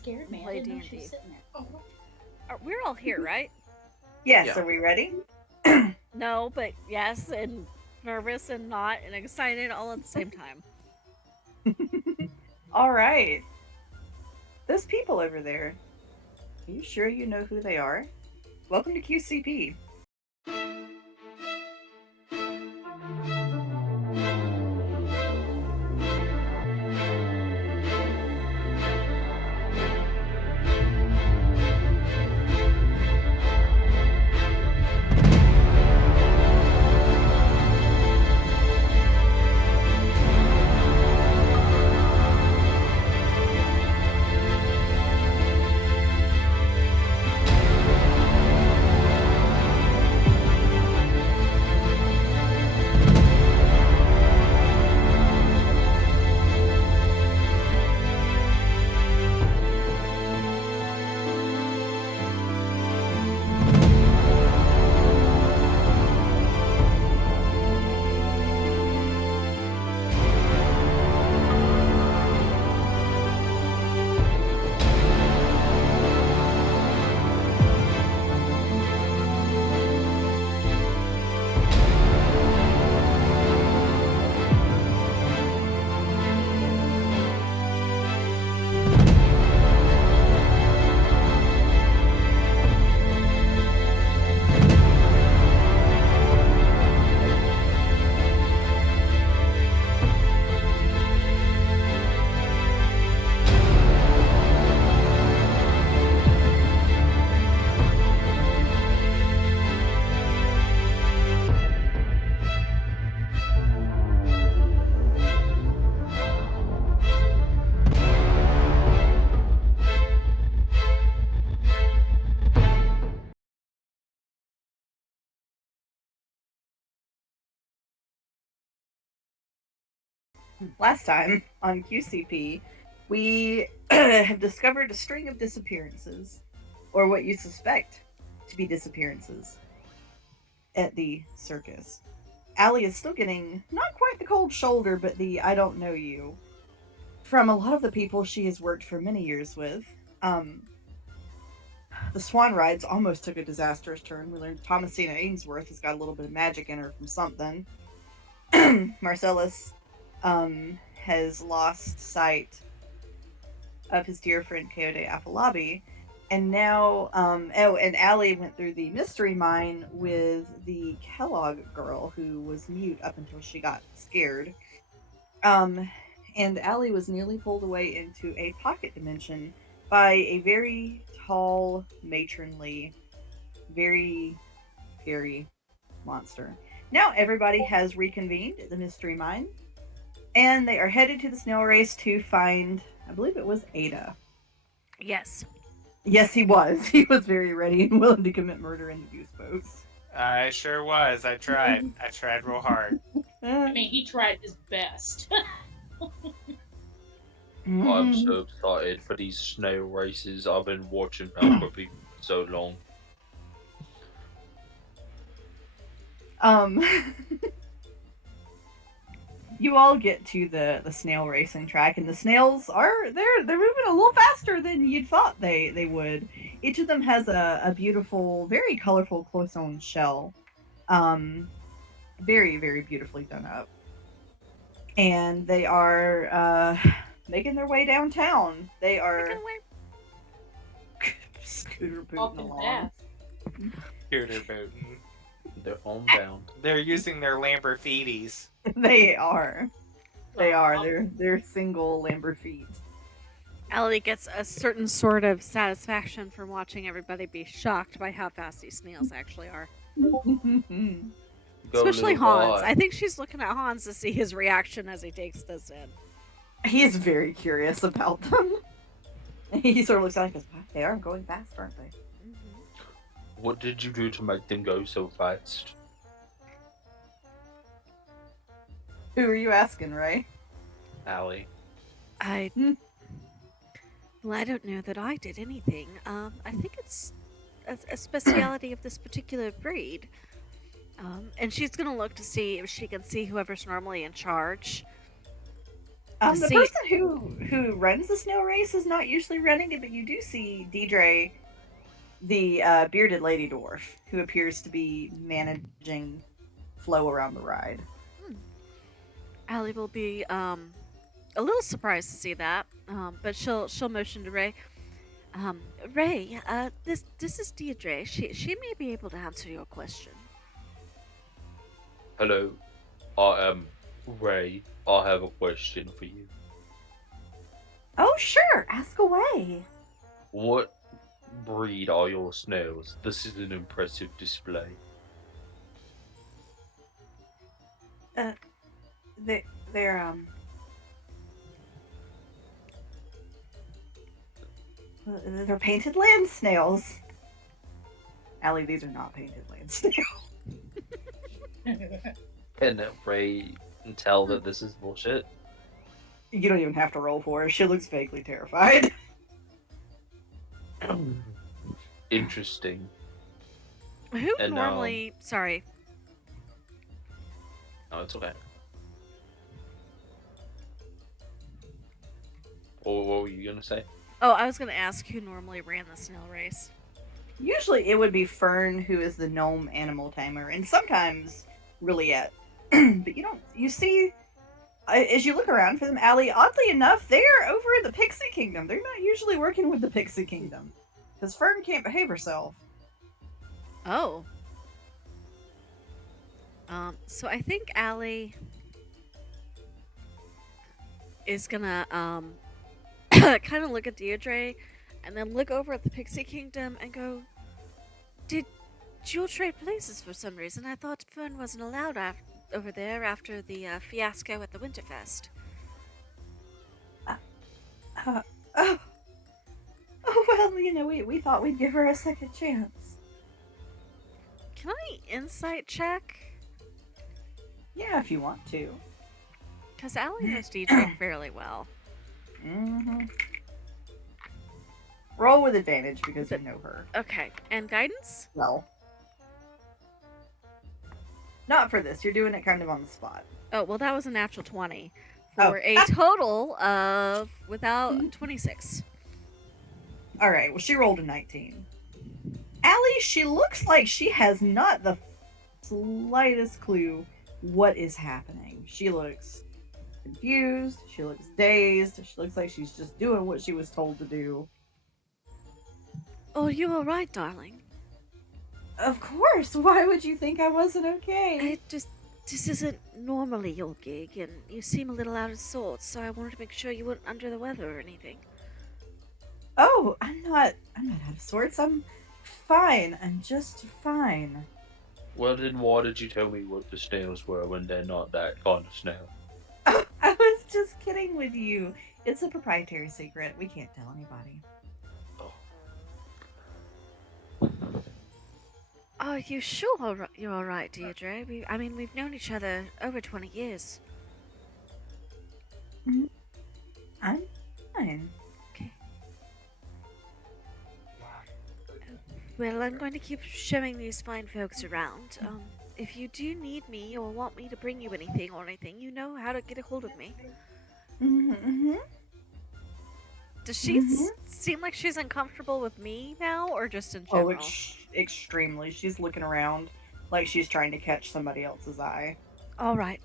scared me. I Play didn't know she was D&D. sitting there. Oh. We're all here, right? Yes, Yeah. are we ready? No, but yes, and nervous and not, and excited all at the same time. All right. Those people over there, are you sure you know who they are? Welcome to QCP. Last time on QCP, we have discovered a string of disappearances, or what you suspect to be disappearances, at the circus. Allie is still getting not quite the cold shoulder, but the I don't know you from a lot of the people she has worked for many years with. The swan rides almost took a disastrous turn. We learned Thomasina Ainsworth has got a little bit of magic in her from something. Marcellus has lost sight of his dear friend Coyote Afalabi. And now, and Allie went through the mystery mine with the Kellogg girl who was mute up until she got scared. And Allie was nearly pulled away into a pocket dimension by a very tall, matronly, very fairy monster. Now everybody has reconvened at the mystery mine, and they are headed to the snail race to find, I believe it was Ada. Yes. Yes, he was. He was very ready and willing to commit murder in the goose boats. I sure was. I tried. I tried real hard. I mean, he tried his best. I'm so excited for these snail races. I've been watching Alphabet for so long. You all get to the snail racing track, and the snails are they're moving a little faster than you'd thought they would. Each of them has a beautiful, very colorful cloisonne shell, very very beautifully done up, and they are making their way downtown. They are scooter booting along. Scooter booting. They're homebound. They're using their Lamborghinis. They are. They are. They're single Lambert feet. Allie gets a certain sort of satisfaction from watching everybody be shocked by how fast these snails actually are. Go, Especially little Hans. boy. I think she's looking at Hans to see his reaction as he takes this in. He is very curious about them. He sort of looks at it and goes, they are going fast, aren't they? What did you do to make them go so fast? Who are you asking, Ray? Allie. Well, I don't know that I did anything. I think it's a speciality of this particular breed. And she's gonna look to see if she can see whoever's normally in charge. The See- person who runs the snail race is not usually running it, but you do see Deidre, the bearded lady dwarf, who appears to be managing flow around the ride. Allie will be a little surprised to see that, but she'll motion to Ray. Ray, this is Deirdre. She may be able to answer your question. Hello, I am Ray. I have a question for you. Oh, sure, ask away. What breed are your snails? This is an impressive display. They're they're painted land snails. Allie, these are not painted land snails. Can Ray tell that this is bullshit? You don't even have to roll for her. She looks vaguely terrified. Interesting. Who And, normally? Sorry. No, it's okay. What were you gonna say? Oh, I was gonna ask who normally ran the snail race. Usually it would be Fern, who is the gnome animal tamer, and sometimes Rilliette. But you see, as you look around for them, Allie, oddly enough, they're over in the Pixie Kingdom. They're not usually working with the Pixie Kingdom. Because Fern can't behave herself. Oh. So I think Allie is gonna kind of look at Deirdre and then look over at the Pixie Kingdom and go, "Did you trade places for some reason? I thought Fern wasn't allowed over there after the fiasco at the Winterfest." Oh, well, we thought we'd give her a second chance. Can I insight check? Yeah, if you want to. Because Allie knows Deirdre fairly well. Mm-hmm. Roll with advantage because you know her. Okay, and guidance? Well. Not for this. You're doing it kind of on the spot. Oh, well, that was a natural 20 Oh. for a total of, without 26. All right. Well, she rolled a 19. Allie, she looks like she has not the slightest clue what is happening. She looks confused. She looks dazed. She looks like she's just doing what she was told to do. Oh, you all right, darling? Of course. Why would you think I wasn't okay? This isn't normally your gig, and you seem a little out of sorts, so I wanted to make sure you weren't under the weather or anything. Oh, I'm not out of sorts. I'm fine. I'm just fine. Well, then why did you tell me what the snails were when they're not that kind of snail? Oh, I was just kidding with you. It's a proprietary secret. We can't tell anybody. Oh, you sure you're all right, Deirdre? We've known each other over 20 years. I'm fine. Okay. Well, I'm going to keep showing these fine folks around. If you do need me or want me to bring you anything, you know how to get a hold of me. Mm-hmm. Does she seem like she's uncomfortable with me now, or just in general? Oh, extremely. She's looking around like she's trying to catch somebody else's eye. All right.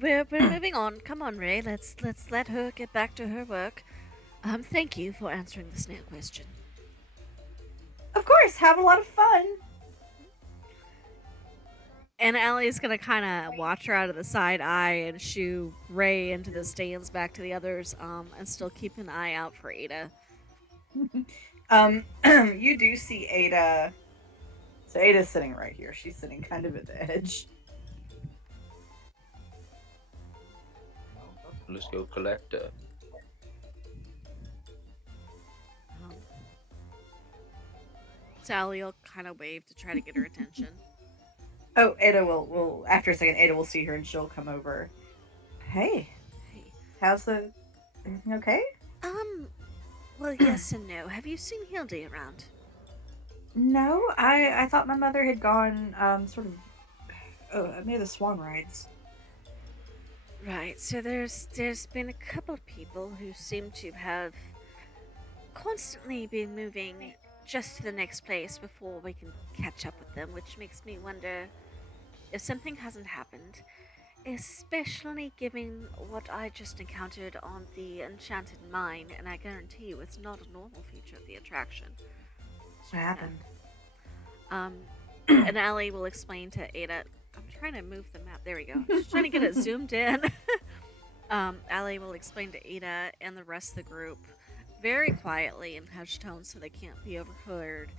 We're moving on. Come on, Ray. Let's let her get back to her work. Thank you for answering the snail question. Of course, have a lot of fun. And Allie's gonna kind of watch her out of the side eye and shoo Ray into the stands back to the others, and still keep an eye out for Ada. You do see Ada. So Ada's sitting right here. She's sitting kind of at the edge. Let's go collect her. Sally will kind of wave to try to get her attention. Oh, Ada will after a second, Ada will see her and she'll come over. Hey, how's everything okay? Well, yes and no. Have you seen Hildy around? No, I thought my mother had gone sort of near the swan rides. Right, so there's been a couple of people who seem to have constantly been moving just to the next place before we can catch up with them, which makes me wonder if something hasn't happened, especially given what I just encountered on the Enchanted Mine, and I guarantee you it's not a normal feature of the attraction. What happened? And Allie will explain to Ada. I'm trying to move the map. There we go. Just trying to get it zoomed in. Allie will explain to Ada and the rest of the group very quietly in hushed tones so they can't be overheard,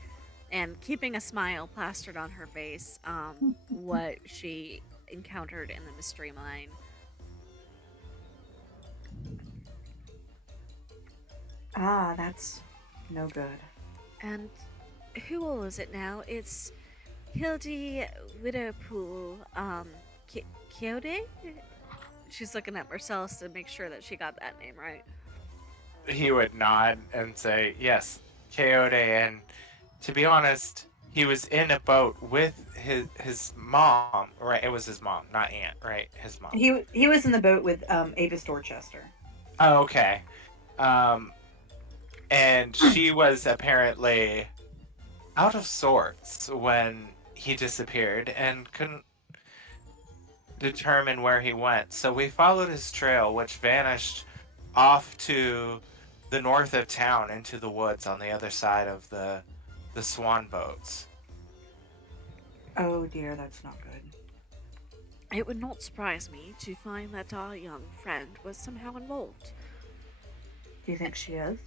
and keeping a smile plastered on her face, what she encountered in the mystery mine. Ah, that's no good. And who all is it now? It's Hildy Widowpool, Kyode? She's looking at Marcellus to make sure that she got that name right. He would nod and say, yes, Coyote. And to be honest, he was in a boat with his mom. Right, it was his mom, not aunt, right? His mom. He was in the boat with Avis Dorchester. Oh, okay. And she was apparently out of sorts when he disappeared and couldn't determine where he went. So we followed his trail, which vanished off to the north of town into the woods on the other side of the swan boats. Oh dear, that's not good. It would not surprise me to find that our young friend was somehow involved. Do you think she is?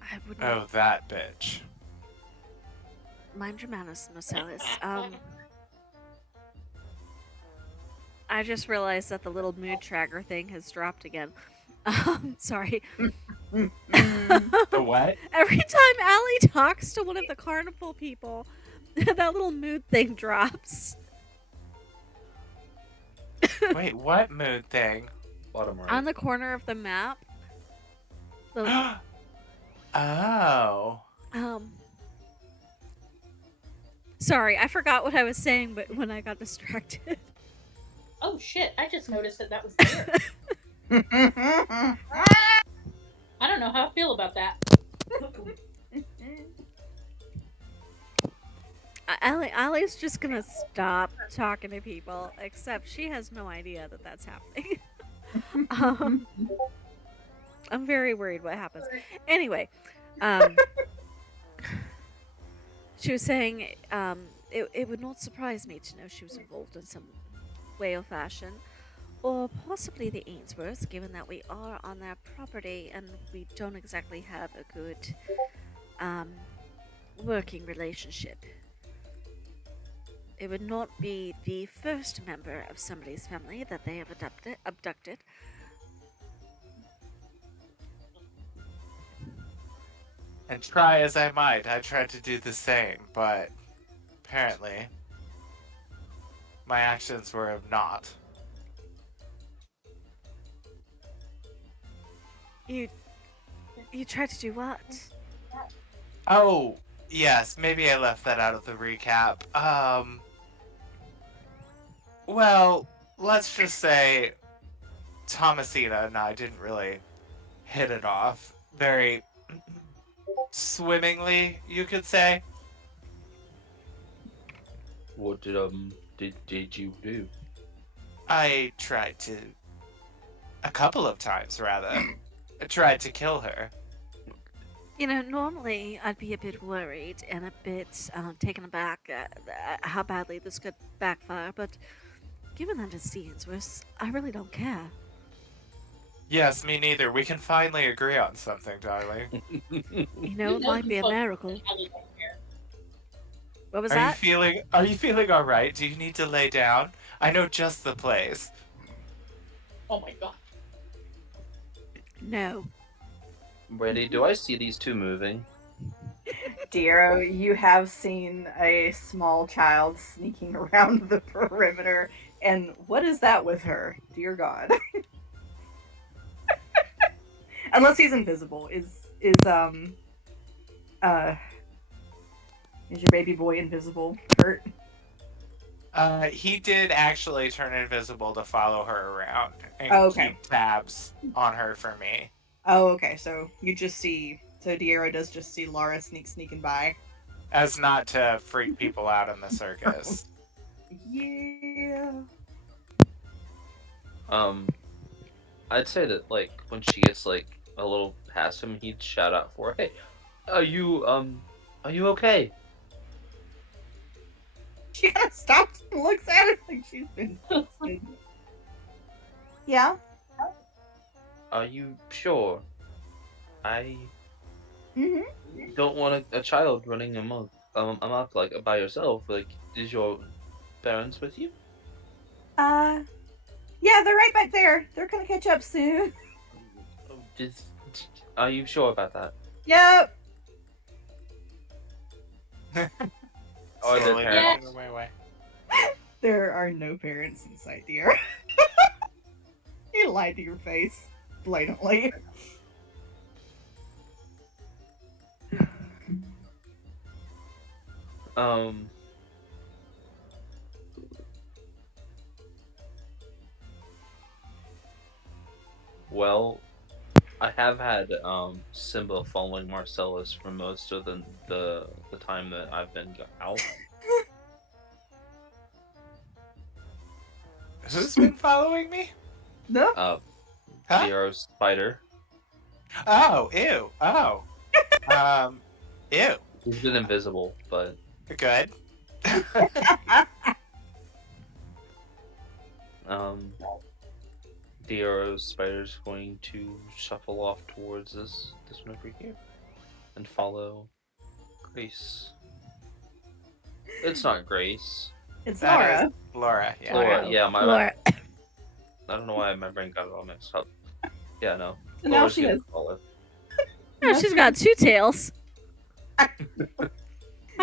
I would not Oh, that bitch. mind your manners, Marcellus. I just realized that the little mood tracker thing has dropped again. Sorry. The what? Every time Allie talks to one of the carnival people, that little mood thing drops. Wait, what mood thing? Bottom right. On the corner of the map. The, Oh. sorry, I forgot what I was saying, but when I got distracted. Oh shit, I just noticed that was there. I don't know how I feel about that. Allie's just gonna stop talking to people, except she has no idea that that's happening. I'm very worried what happens. Anyway, she was saying it would not surprise me to know she was involved in some way or fashion, or possibly the Ainsworths, given that we are on their property and we don't exactly have a good working relationship. It would not be the first member of somebody's family that they have abducted. And try as I might, I tried to do the same, but apparently my actions were of naught. You tried to do what? Oh, yes, maybe I left that out of the recap. Well, let's just say Thomasina and I didn't really hit it off very swimmingly, you could say. What did you do? I tried to, a couple of times rather, I tried to kill her. You know, normally I'd be a bit worried and a bit taken aback at how badly this could backfire, but given that it's the Ainsworths, I really don't care. Yes, me neither. We can finally agree on something, darling. You know, it might be a miracle. What was Are that? you feeling all right? Do you need to lay down? I know just the place. Oh my god. No. Brandy, do I see these two moving? Diero, you have seen a small child sneaking around the perimeter, and what is that with her? Dear God. Unless he's invisible. Is your baby boy invisible? Kurt? He did actually turn invisible to follow her around and Oh, okay. keep tabs on her for me. Oh, okay. So you just see. So Diero does just see Laura sneaking by. As not to freak people out in the circus. Yeah. I'd say that like when she gets like a little past him, he'd shout out for her, "Hey, are you okay?" She kind of stops and looks at him like she's been. Yeah. Are you sure? I Mm-hmm. don't want a child running amok like by yourself. Like, is your parents with you? Yeah, they're right back there. They're gonna catch up soon. Are you sure about that? Yep. Are there Slowly parents? making her way. There are no parents in sight, dear. You lied to your face blatantly. Well, I have had Simba following Marcellus for most of the time that I've been out. Who's been following me? No. Huh? Diero's spider. Oh, ew. Oh. Ew. He's been invisible, but Good. Diero's spider's going to shuffle off towards this one over here and follow Grace. It's not Grace. It's That Laura. is Laura, yeah. Laura, yeah, my Laura. I don't know why my brain got it all mixed up. Yeah, no. So now Laura's she gonna has. follow. Oh, she's got two tails. I thought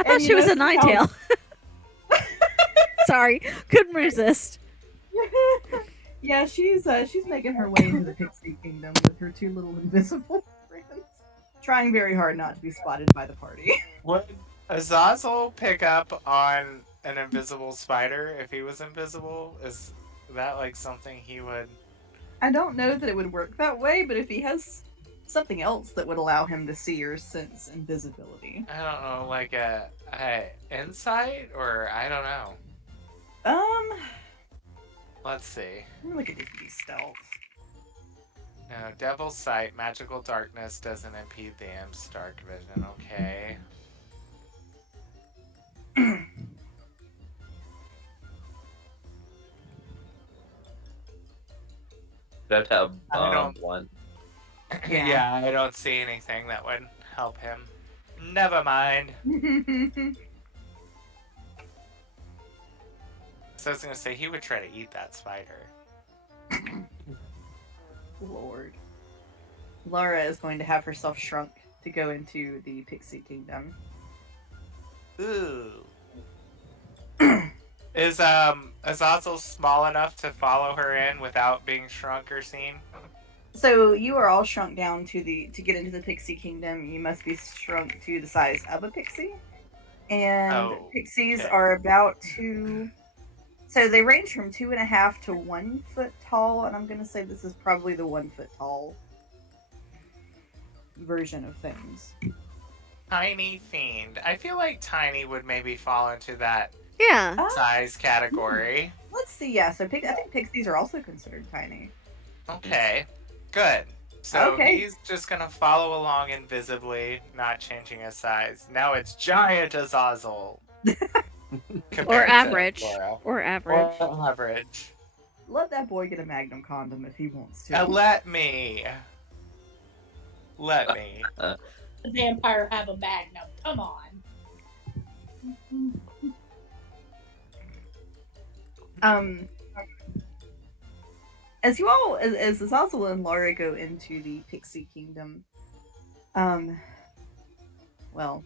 And she you was a know nine how- tail. Sorry, couldn't resist. Yeah, she's making her way into the Pixie Kingdom with her two little invisible friends, trying very hard not to be spotted by the party. Would Azazel pick up on an invisible spider if he was invisible? Is that like something he would? I don't know that it would work that way, but if he has something else that would allow him to see or sense invisibility. I don't know, like a insight, or I don't know. Let's see. Let me look at these stealth. No, Devil's Sight, magical darkness doesn't impede the imp's dark vision. Okay. You have to have I don't- one. Yeah, I don't see anything that would help him. Never mind. So I was gonna say he would try to eat that spider. Lord. Laura is going to have herself shrunk to go into the Pixie Kingdom. Ooh. Is Azazel small enough to follow her in without being shrunk or seen? So you are all shrunk down to get into the Pixie Kingdom. You must be shrunk to the size of a pixie, and Oh, pixies okay. are about so they range from 2.5 to 1 foot tall, and I'm gonna say this is probably the 1 foot tall version of things. Tiny fiend. I feel like tiny would maybe fall into that Yeah. size category. Let's see. Yeah, so I think pixies are also considered tiny. Okay, good. So Okay. he's just gonna follow along invisibly, not changing his size. Now it's giant Azazel. Compared Or to average. Laura. Or average. Or average. Let that boy get a Magnum condom if he wants to. Let me. Let me. The vampire have a magnum. Come on. As you all, as Azazel and Laura go into the Pixie Kingdom, well,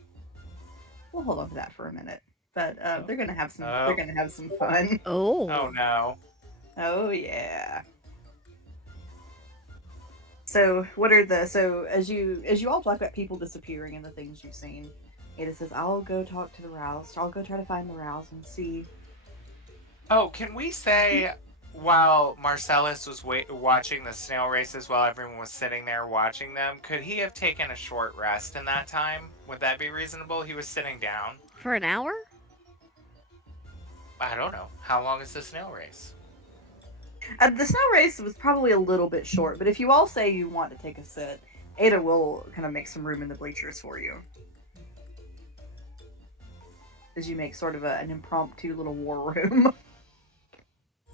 we'll hold on to that for a minute. But they're gonna have some. Oh. They're gonna have some fun. Oh. Oh no. Oh yeah. So what are the as you all talk about people disappearing and the things you've seen, Ada says, "I'll go talk to the Rouse. I'll go try to find the Rouse and see Oh, can we say while Marcellus was watching the snail races while everyone was sitting there watching them, could he have taken a short rest in that time? Would that be reasonable? He was sitting down. For an hour? I don't know. How long is the snail race? The snow race was probably a little bit short, but if you all say you want to take a sit, Ada will kind of make some room in the bleachers for you. As you make sort of an impromptu little war room.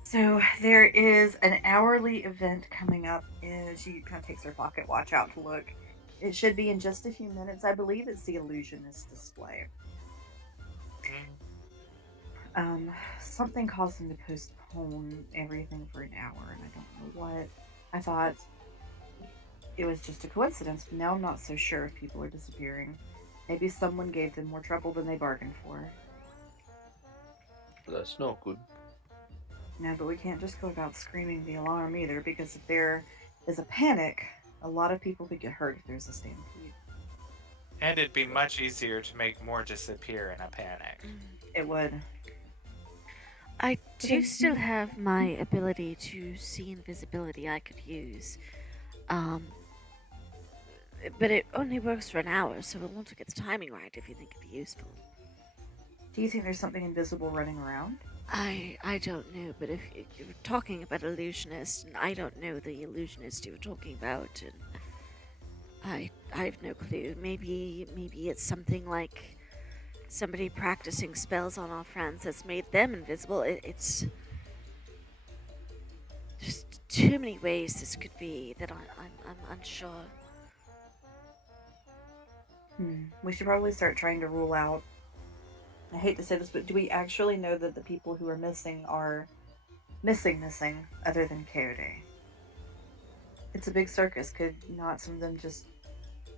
So there is an hourly event coming up. She kind of takes her pocket watch out to look. It should be in just a few minutes. I believe it's the illusionist display. Something caused them to postpone everything for an hour, and I don't know what. I thought it was just a coincidence, but now I'm not so sure if people are disappearing. Maybe someone gave them more trouble than they bargained for. That's not good. No, but we can't just go about screaming the alarm either, because if there is a panic, a lot of people could get hurt if there's a stampede. And it'd be much easier to make more disappear in a panic. It would. I do still have my ability to see invisibility I could use. But it only works for an hour, so we'll want to get the timing right if you think it'd be useful. Do you think there's something invisible running around? I don't know, but if you're talking about illusionist, and I don't know the illusionist you were talking about, and I have no clue. Maybe it's something like somebody practicing spells on our friends that's made them invisible. It's just too many ways this could be that I'm unsure. We should probably start trying to rule out. I hate to say this, but do we actually know that the people who are missing are missing, other than Coyote? It's a big circus. Could not some of them just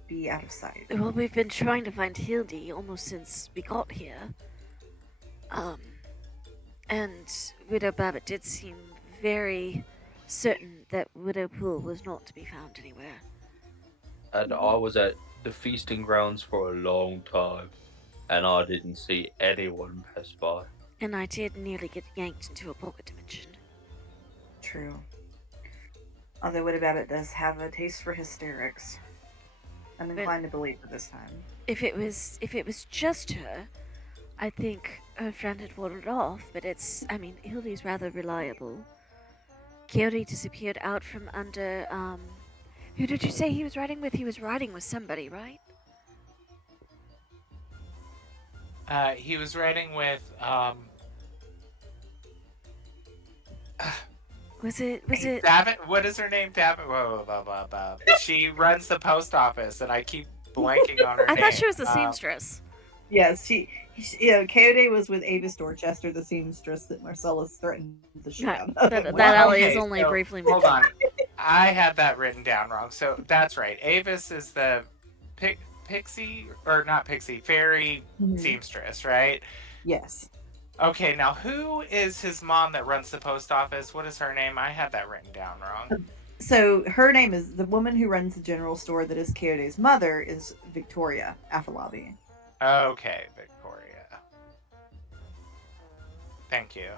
be out of sight? Well, we've been trying to find Hildy almost since we got here. And Widow Babbitt did seem very certain that Widow Poole was not to be found anywhere. And I was at the feasting grounds for a long time, and I didn't see anyone pass by. And I did nearly get yanked into a pocket dimension. True. Although Widow Babbitt does have a taste for hysterics. I'm inclined to believe it this time. If it was just her, I think her friend had wandered off, but Hildy's rather reliable. Coyote disappeared out from under, who did you say he was riding with? He was riding with somebody, right? He was riding with, Was it? Davin? What is her name? Davin? Whoa. She runs the post office, and I keep blanking on her I name. thought she was the seamstress. Yes, Coyote was with Avis Dorchester, the seamstress that Marcellus threatened the shit out of. That Well, alley okay, is only so, briefly Hold mentioned. on. I had that written down wrong. So that's right. Avis is the fairy seamstress, right? Yes. Okay, now who is his mom that runs the post office? What is her name? I had that written down wrong. So her name is, the woman who runs the general store that is Coyote's mother is Victoria Afalabi. Okay, Victoria. Thank you.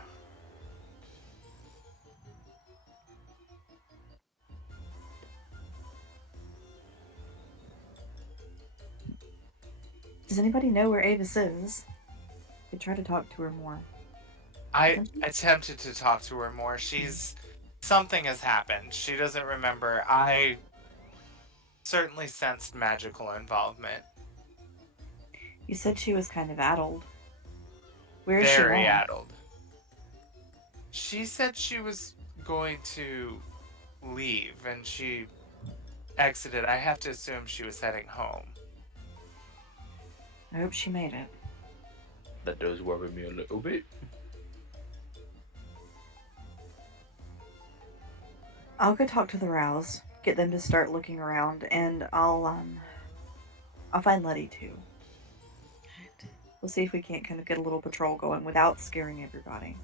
Does anybody know where Avis is? I could try to talk to her more. I attempted to talk to her more. Something has happened. She doesn't remember. I certainly sensed magical involvement. You said she was kind of addled. Where is she Very now? addled. She said she was going to leave, and she exited. I have to assume she was heading home. I hope she made it. That does worry me a little bit. I'll go talk to the Rouse, get them to start looking around, and I'll find Letty too. We'll see if we can't kind of get a little patrol going without scaring everybody.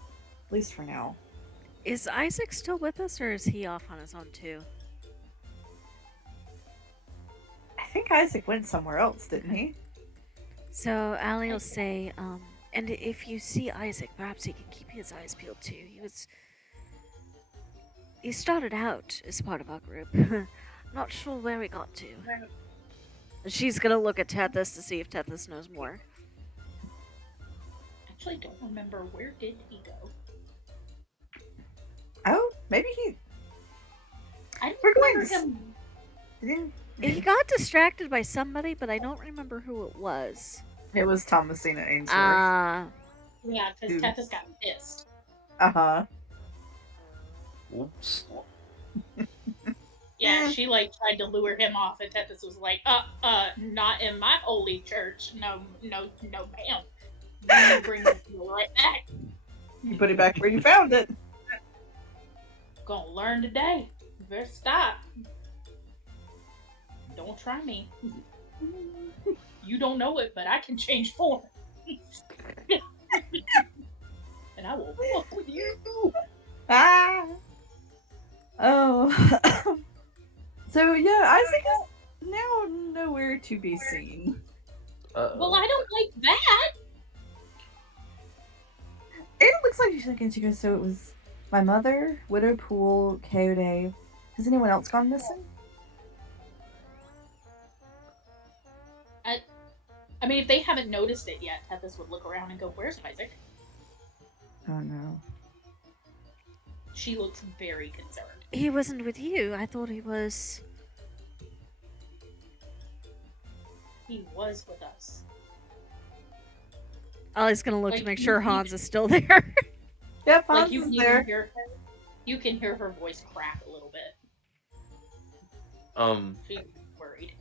At least for now. Is Isaac still with us, or is he off on his own too? I think Isaac went somewhere else, didn't he? So Allie will say, And if you see Isaac, perhaps he can keep his eyes peeled too. He started out as part of our group. Not sure where he got to. She's gonna look at Tethys to see if Tethys knows more. Actually, don't remember, where did he go? Oh, maybe he I don't We're going remember to him. didn't. He got distracted by somebody, but I don't remember who it was. It was Thomasina Ainsworth. Ah, Yeah, because Dude. Tethys got pissed. Uh-huh. Oops. Yeah, she like tried to lure him off, and Tethys was like, not in my holy church. No, ma'am. You bring it right back. You put it back where you found it. Gonna learn today. You better stop. Don't try me. You don't know it, but I can change form. And I will fuck with you. Ah. Oh. So yeah, Isaac is now nowhere to be seen. Well, I don't like that. It looks like she's looking to go. So it was my mother, Widow Poole, Coyote. Has anyone else gone missing? I mean, if they haven't noticed it yet, Tethys would look around and go, "Where's Isaac?" Oh no. She looks very concerned. he wasn't with you. I thought he was. He was with us. Ollie's gonna look Like, to make you- sure you- Hans is still there. Yep, Like Hans you is can there. even hear her. You can hear her voice crack a little bit. She's worried.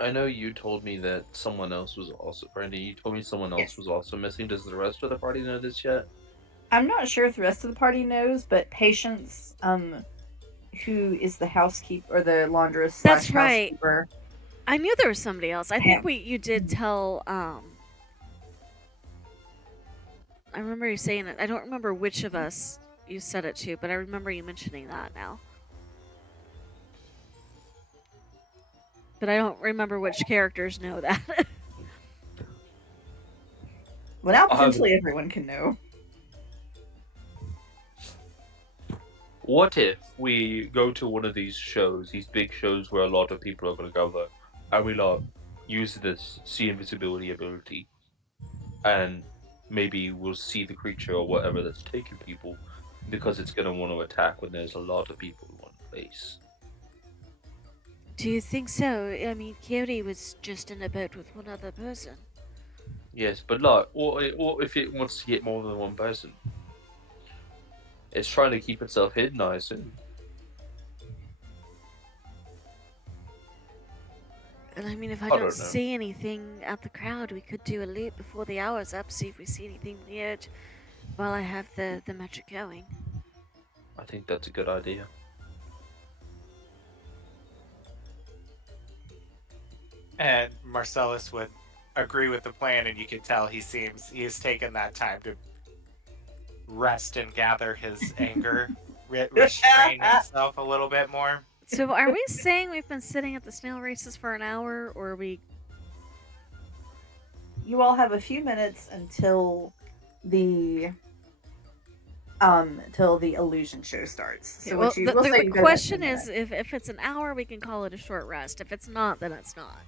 I know you told me that someone else was also, Brandy, you told me someone else Yes. was also missing. Does the rest of the party know this yet? I'm not sure if the rest of the party knows, but Patience, who is the housekeeper or the laundress That's slash right. housekeeper. I knew there was somebody else. I think Yeah. you did tell I remember you saying it. I don't remember which of us you said it to, but I remember you mentioning that now. But I don't remember which characters know that. Well, now potentially everyone can know. What if we go to one of these shows, these big shows where a lot of people are going to gather, and we use this see invisibility ability, and maybe we'll see the creature or whatever that's taking people, because it's going to want to attack when there's a lot of people in one place. Do you think so? I mean, Coyote was just in a boat with one other person. Yes, but what if it wants to get more than one person? It's trying to keep itself hidden, I assume. And I mean, if I don't don't know. see anything at the crowd, we could do a loop before the hour's up, see if we see anything weird while I have the magic going. I think that's a good idea. And Marcellus would agree with the plan, and you could tell he's taken that time to rest and gather his anger, restrain himself a little bit more. So, are we saying we've been sitting at the snail races for an hour, or are we? You all have a few minutes until the illusion show starts. So well, what you the, will the- say the you go question back in is, if it's an hour, we can call it a short rest. If it's not, then it's not.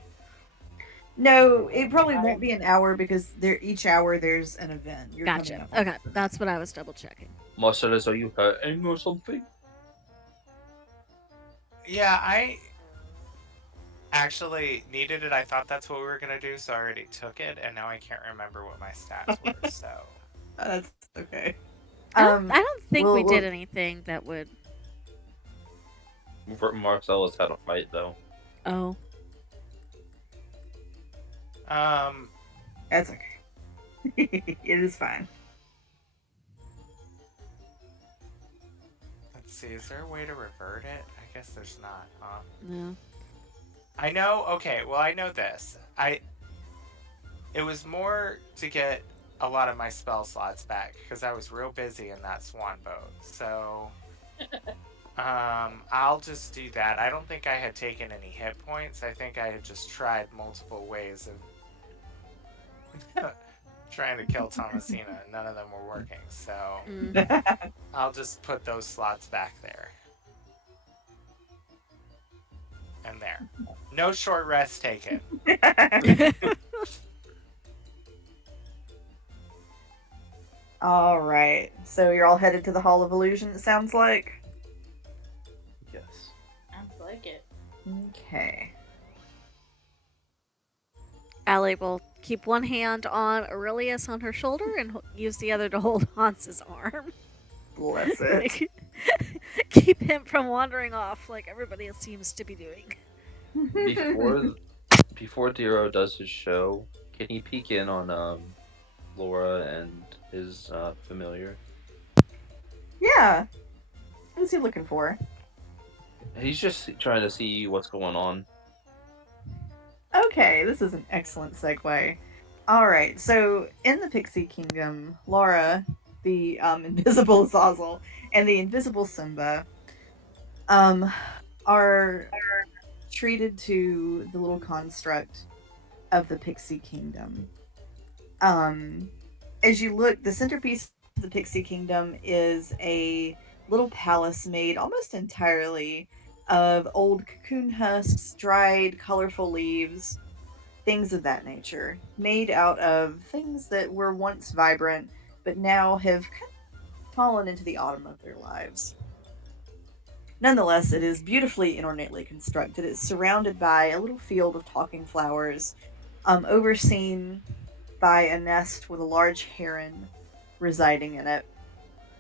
No, it probably won't be an hour because each hour there's an event. You're coming Gotcha. up. Okay, that's what I was double checking. Marcellus, are you hurting or something? Yeah, I actually needed it. I thought that's what we were gonna do, so I already took it, and now I can't remember what my stats were. So That's okay. I don't think we we'll- did anything that would. Marcellus had a fight though. Oh, That's okay. It is fine. let's see. Is there a way to revert it? I guess there's not. Huh? no. I know. Okay, well, I know this. It was more to get a lot of my spell slots back because I was real busy in that swan boat. So, I'll just do that. I don't think I had taken any hit points. I think I had just tried multiple ways of trying to kill Thomasina. None of them were working, so Mm. I'll just put those slots back there. And there. No short rest taken. All right. So you're all headed to the Hall of Illusion, it sounds like. Yes. Sounds like it. Okay. Allie will keep one hand on Aurelius on her shoulder and use the other to hold Hans's arm. Bless it. Keep him from wandering off like everybody else seems to be doing. Before Dero does his show, can he peek in on Laura and his familiar? Yeah. What's he looking for? He's just trying to see what's going on. Okay, this is an excellent segue. All right, so in the Pixie Kingdom, Laura, the invisible Zazel, and the invisible Simba, are treated to the little construct of the Pixie Kingdom. As you look, the centerpiece of the Pixie Kingdom is a little palace made almost entirely of old cocoon husks, dried, colorful leaves, things of that nature, made out of things that were once vibrant, but now have kind of fallen into the autumn of their lives. Nonetheless, it is beautifully and ornately constructed. It's surrounded by a little field of talking flowers, overseen by a nest with a large heron residing in it.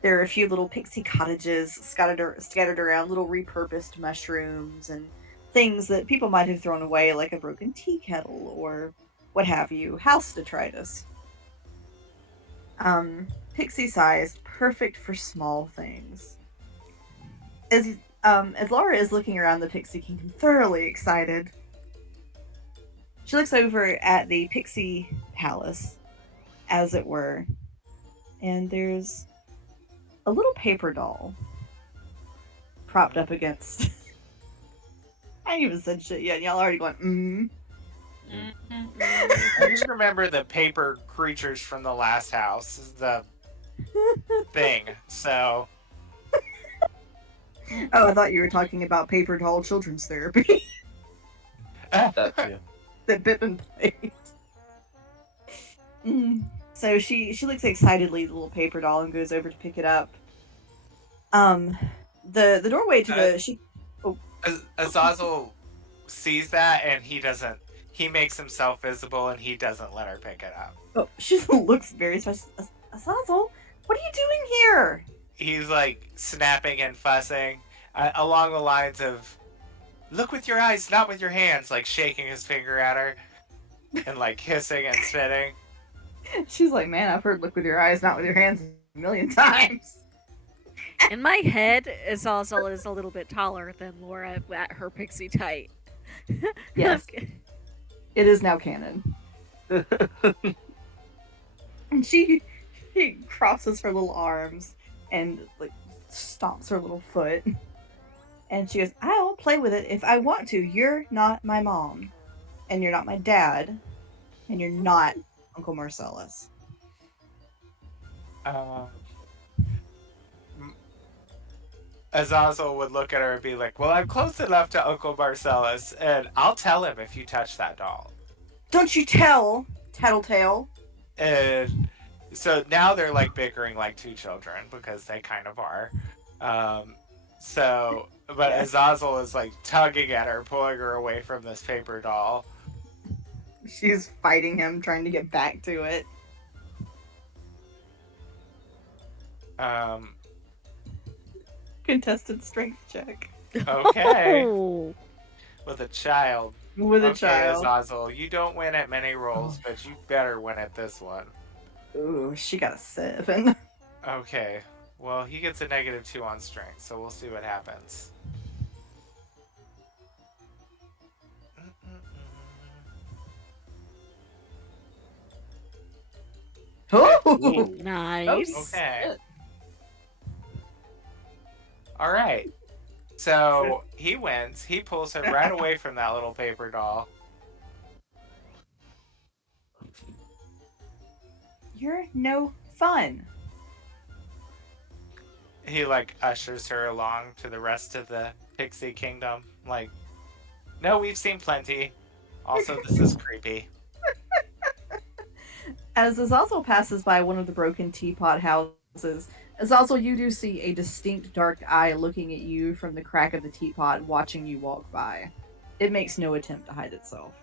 There are a few little pixie cottages scattered around, little repurposed mushrooms and things that people might have thrown away, like a broken tea kettle or what have you, house detritus. Pixie-sized, perfect for small things. As Laura is looking around the Pixie Kingdom, thoroughly excited, she looks over at the Pixie Palace, as it were, and there's a little paper doll propped up against. I ain't even said shit yet, and y'all already going, I just remember the paper creatures from the last house, the thing. So. Oh, I thought you were talking about paper doll children's therapy That too. that Pippin played. So she looks excitedly at the little paper doll and goes over to pick it up. The doorway to the Azazel sees that and he makes himself visible and he doesn't let her pick it up. she looks very special. Azazel, what are you doing here? He's like snapping and fussing along the lines of, look with your eyes, not with your hands, like shaking his finger at her and like hissing and spitting. She's like, man, I've heard look with your eyes, not with your hands a million times. In my head, Azazel is a little bit taller than Laura at her pixie height. Yes. It is now canon. And she crosses her little arms and like stomps her little foot. And she goes, I'll play with it if I want to. You're not my mom. And you're not my dad. And you're not Uncle Marcellus. Azazel would look at her and be like, well, I'm close enough to Uncle Marcellus, and I'll tell him if you touch that doll. Don't you tell, Tattletale. And so now they're like bickering like two children, because they kind of are. But Azazel is like tugging at her, pulling her away from this paper doll. She's fighting him, trying to get back to it. Contested strength check. Okay. Oh. With a child. With a Okay, child. Azazel, you don't win at many rolls, but you better win at this one. Ooh, she got a 7. Okay. Well, he gets a -2 on strength, so we'll see what happens. Oh! Nice. Okay. All right. So he wins. He pulls her right away from that little paper doll. You're no fun. He like ushers her along to the rest of the pixie kingdom. Like, no, we've seen plenty. Also, this is creepy. As Azazel passes by one of the broken teapot houses, Azazel, you do see a distinct dark eye looking at you from the crack of the teapot, watching you walk by. It makes no attempt to hide itself.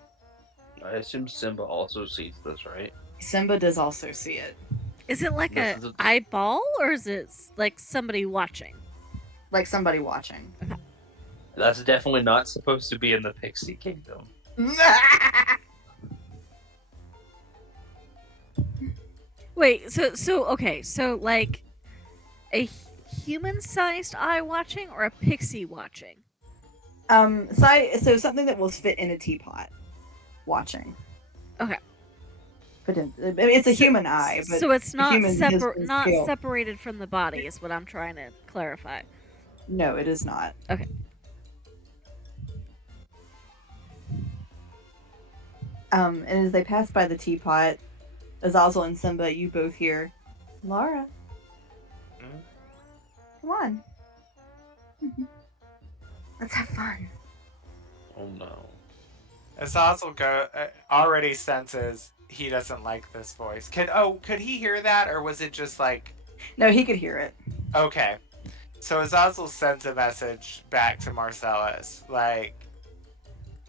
I assume Simba also sees this, right? Simba does also see it. Is it like This a is a- eyeball, or is it like somebody watching? Like somebody watching. That's definitely not supposed to be in the Pixie Kingdom. Wait, so like a human-sized eye watching or a pixie watching? So something that will fit in a teapot watching. Okay. But it's a human eye, but so it's not human has been not scaled. separated from the body is what I'm trying to clarify. No, it is not. Okay. And as they pass by the teapot, Azazel and Simba, you both hear, Laura, come on. Let's have fun. Oh no. Azazel already senses he doesn't like this voice. Could he hear that, or was it just like? No, he could hear it. Okay, so Azazel sends a message back to Marcellus, like,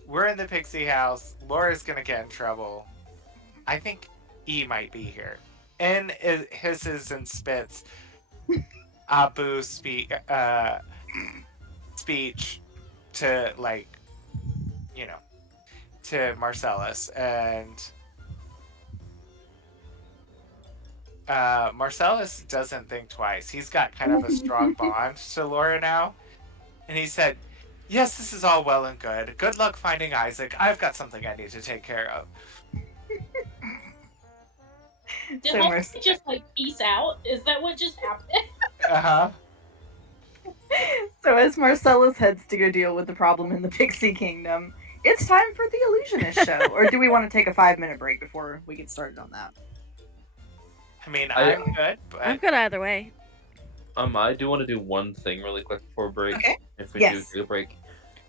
we're in the pixie house. Laura's gonna get in trouble. I think E might be here. And it hisses and spits Abu speech to, like, you know, to Marcellus. And Marcellus doesn't think twice. He's got kind of a strong bond to Laura now. And he said, yes, this is all well and good. Good luck finding Isaac. I've got something I need to take care of. Did So Lexi just like peace out? Is that what just happened? Uh-huh. So as Marcellus heads to go deal with the problem in the Pixie Kingdom, it's time for the Illusionist show. Or do we want to take a 5-minute break before we get started on that? I mean, I'm good, but I'm good either way. I do want to do one thing really quick before break. Okay. If we Yes. do a break.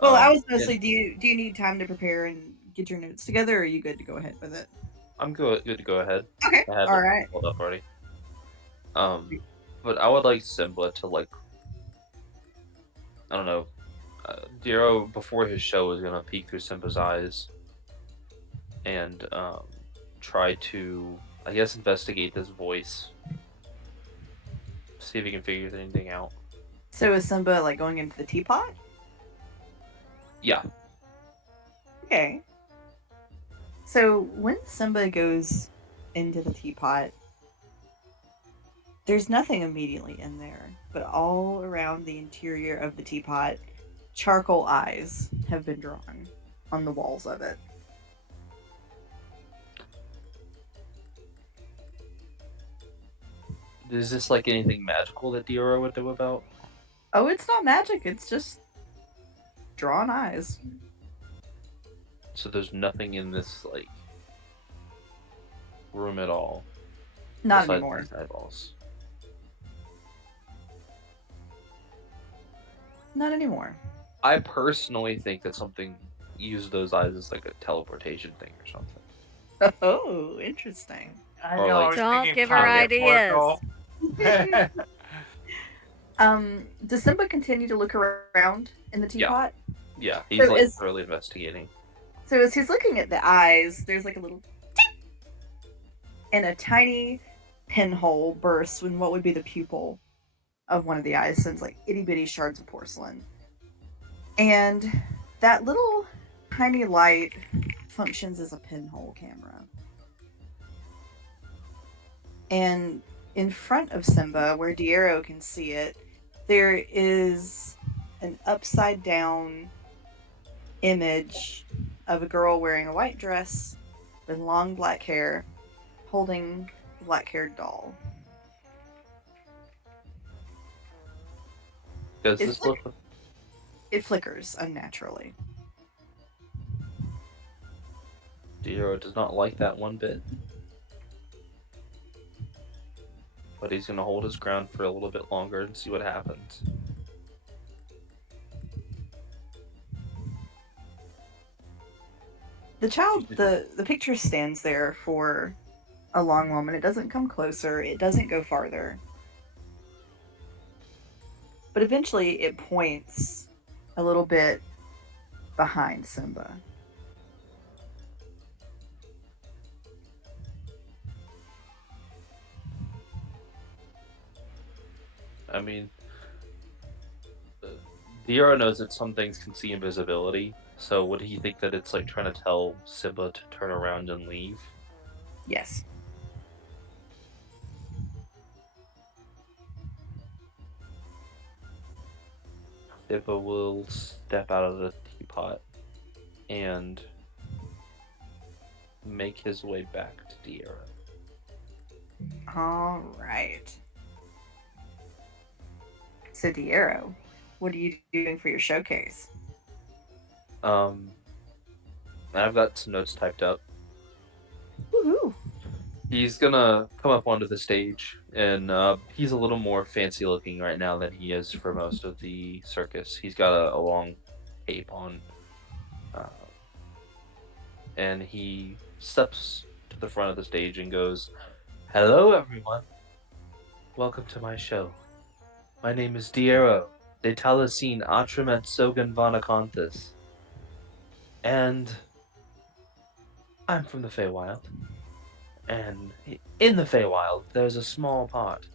Well, I was mostly, do you need time to prepare and get your notes together, or are you good to go ahead with it? I'm good to go ahead. Okay, I have all it right. pulled up already. But I would like Simba to, like, I don't know, Diro before his show is gonna peek through Simba's eyes and try to, I guess, investigate this voice. See if he can figure anything out. So is Simba like going into the teapot? Yeah. Okay. So when Simba goes into the teapot, there's nothing immediately in there, but all around the interior of the teapot, charcoal eyes have been drawn on the walls of it. Is this like anything magical that Diro would know about? Oh, it's not magic, it's just drawn eyes. So there's nothing in this, like, room at all. Not besides anymore. these eyeballs. Not anymore. I personally think that something used those eyes as like a teleportation thing or something. Oh, interesting. I Or, know, I like- was Don't thinking give her probably a ideas. portal. Does Simba continue to look around in the teapot? Yeah, he's So like is- thoroughly investigating. So as he's looking at the eyes, there's like a little tick, and a tiny pinhole bursts in what would be the pupil of one of the eyes, sends like itty bitty shards of porcelain. And that little tiny light functions as a pinhole camera. And in front of Simba, where Diero can see it, there is an upside down image of a girl wearing a white dress with long black hair holding a black-haired doll. Does It's this look? It flickers unnaturally. Diro does not like that one bit. but he's gonna hold his ground for a little bit longer and see what happens. The picture stands there for a long moment. It doesn't come closer. It doesn't go farther. But eventually it points a little bit behind Simba. I mean, Diora knows that some things can see invisibility, so would he think that it's like trying to tell Simba to turn around and leave? Yes. Simba will step out of the teapot and make his way back to Diora. All right. So, Diero, what are you doing for your showcase? I've got some notes typed up. Woohoo! He's gonna come up onto the stage, and he's a little more fancy looking right now than he is for most of the circus. He's got a long cape on, and he steps to the front of the stage and goes, "Hello, everyone. Welcome to my show. My name is Diero de Talasin Atramet Sogan Vanakanthus, and I'm from the Feywild. And in the Feywild, there's a small part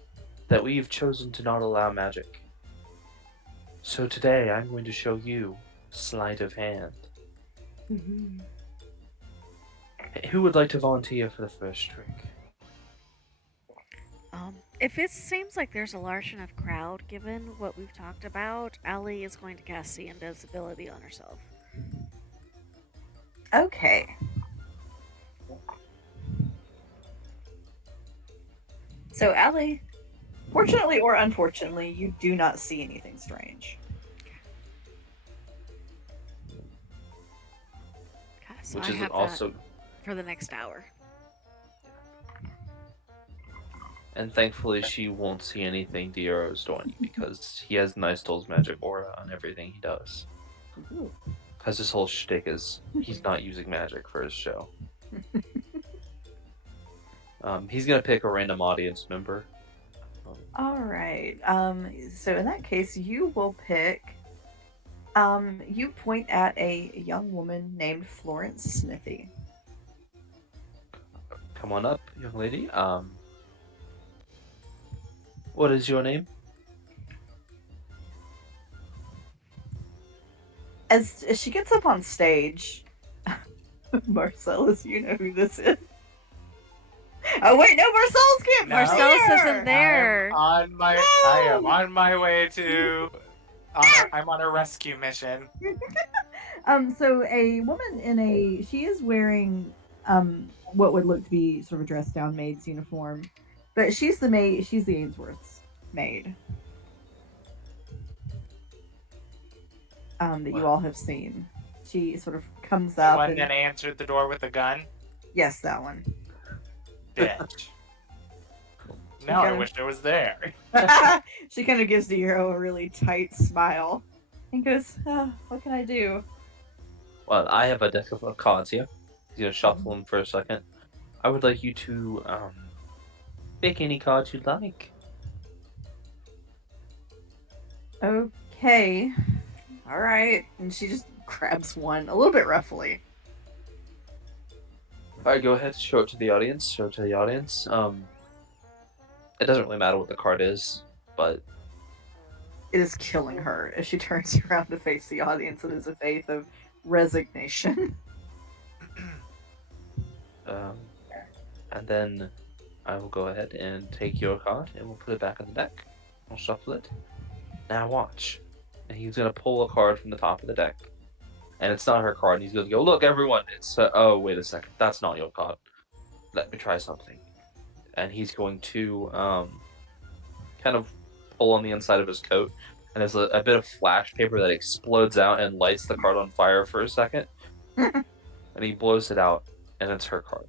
that we've chosen to not allow magic. So today, I'm going to show you sleight of hand. Mm-hmm. Who would like to volunteer for the first trick? If it seems like there's a large enough crowd, given what we've talked about, Allie is going to cast the invisibility on herself. Okay. So, Allie, fortunately or unfortunately, you do not see anything strange. Okay, so Which I is have also... that for the next hour. And thankfully, she won't see anything Diero's doing, because he has Nystul's magic aura on everything he does. Because his whole shtick is he's not using magic for his show. He's gonna pick a random audience member. All right. So in that case, you will pick. You point at a young woman named Florence Smithy. Come on up, young lady. What is your name? As she gets up on stage, Marcellus, you know who this is. Oh wait, no, Marcellus can't. No. Marcellus here! isn't there. I am on my way to. I'm on a rescue mission. So a woman she is wearing what would look to be sort of a dressed down maid's uniform, but she's the maid. She's the Ainsworth's maid. That you all have seen. She sort of comes The up. one that answered the door with a gun. Yes, that one. Bitch. Now I wish I was there. She kind of gives the hero a really tight smile and goes, "What can I do?" Well, I have a deck of cards here. He's gonna shuffle them for a second. I would like you to pick any cards you'd like. Okay. All right. And she just grabs one a little bit roughly. Alright, go ahead, show it to the audience. It doesn't really matter what the card is, but It is killing her as she turns around to face the audience. It is a face of resignation. and then I will go ahead and take your card and we'll put it back in the deck. I'll shuffle it. Now watch. And he's gonna pull a card from the top of the deck. And it's not her card, and he's gonna go, "Look, everyone, it's oh, wait a second, that's not your card. Let me try something." And he's going to kind of pull on the inside of his coat, and there's a bit of flash paper that explodes out and lights the card on fire for a second. And he blows it out, and it's her card.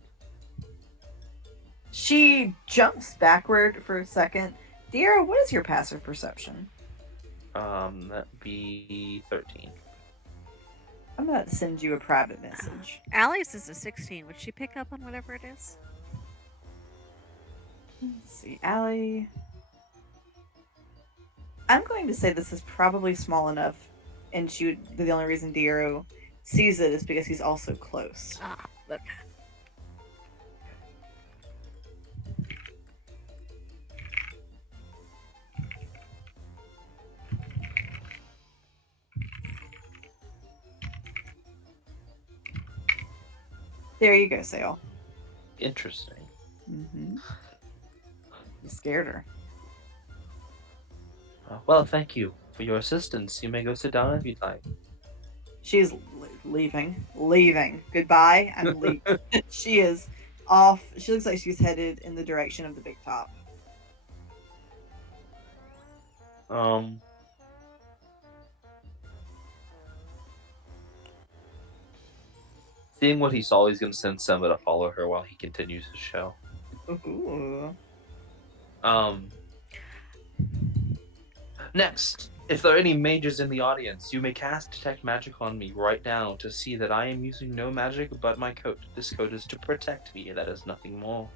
She jumps backward for a second. Dear, what is your passive perception? That'd be 13. I'm gonna send you a private message. Allie's is a 16. Would she pick up on whatever it is? Let's see, Allie. I'm going to say this is probably small enough, and the only reason Diero sees it is because he's also close. Ah, okay. There you go, Sale. Interesting. Mm-hmm. You scared her. Well, thank you for your assistance. You may go sit down if you'd like. She's leaving. Leaving. Goodbye. I'm leaving. She is off. She looks like she's headed in the direction of the big top. Seeing what he saw, he's gonna send Semba to follow her while he continues his show. Ooh. Next, if there are any mages in the audience, you may cast Detect Magic on me right now to see that I am using no magic but my coat. This coat is to protect me, that is nothing more.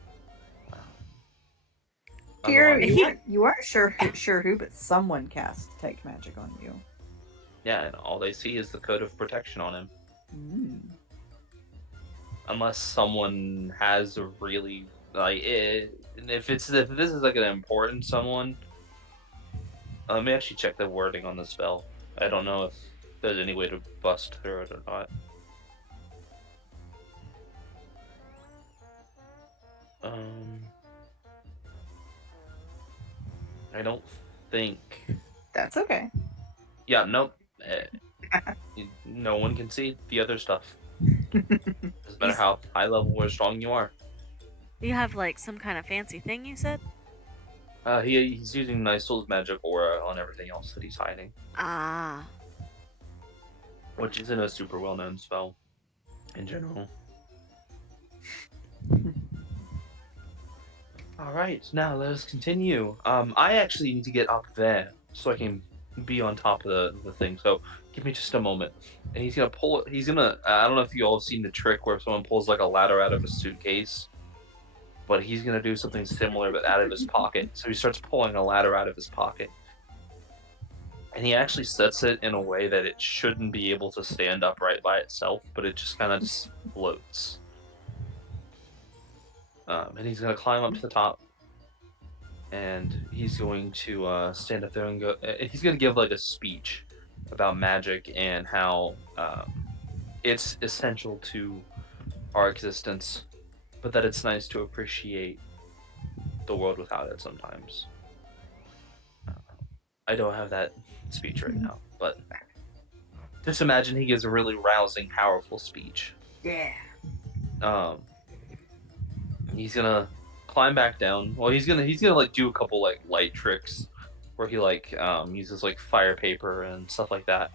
Dear, Otherwise- you aren't sure who, but someone cast Detect Magic on you. Yeah, and all they see is the coat of protection on him. Mm. Unless someone has a really if this is like an important someone. Let me actually check the wording on the spell. I don't know if there's any way to bust through it or not. I don't think. That's okay. Yeah, nope. No one can see the other stuff. Doesn't matter how high level or strong you are. You have like some kind of fancy thing you said? He's using Nicel's magic aura on everything else that he's hiding, Ah. which isn't a super well-known spell in general. All right, now let us continue. I actually need to get up there so I can be on top of the thing. So give me just a moment. And he's gonna pull. He's gonna. I don't know if you all have seen the trick where someone pulls like a ladder out of a suitcase, but he's gonna do something similar but out of his pocket. So he starts pulling a ladder out of his pocket, and he actually sets it in a way that it shouldn't be able to stand upright by itself, but it just kind of just floats. And he's gonna climb up to the top, and he's going to stand up there and go. He's gonna give like a speech about magic and how it's essential to our existence, but that it's nice to appreciate the world without it sometimes. I don't have that speech right now, but just imagine he gives a really rousing, powerful speech. Yeah. He's gonna climb back down. Well, he's gonna like do a couple like light tricks where he like uses like fire paper and stuff like that.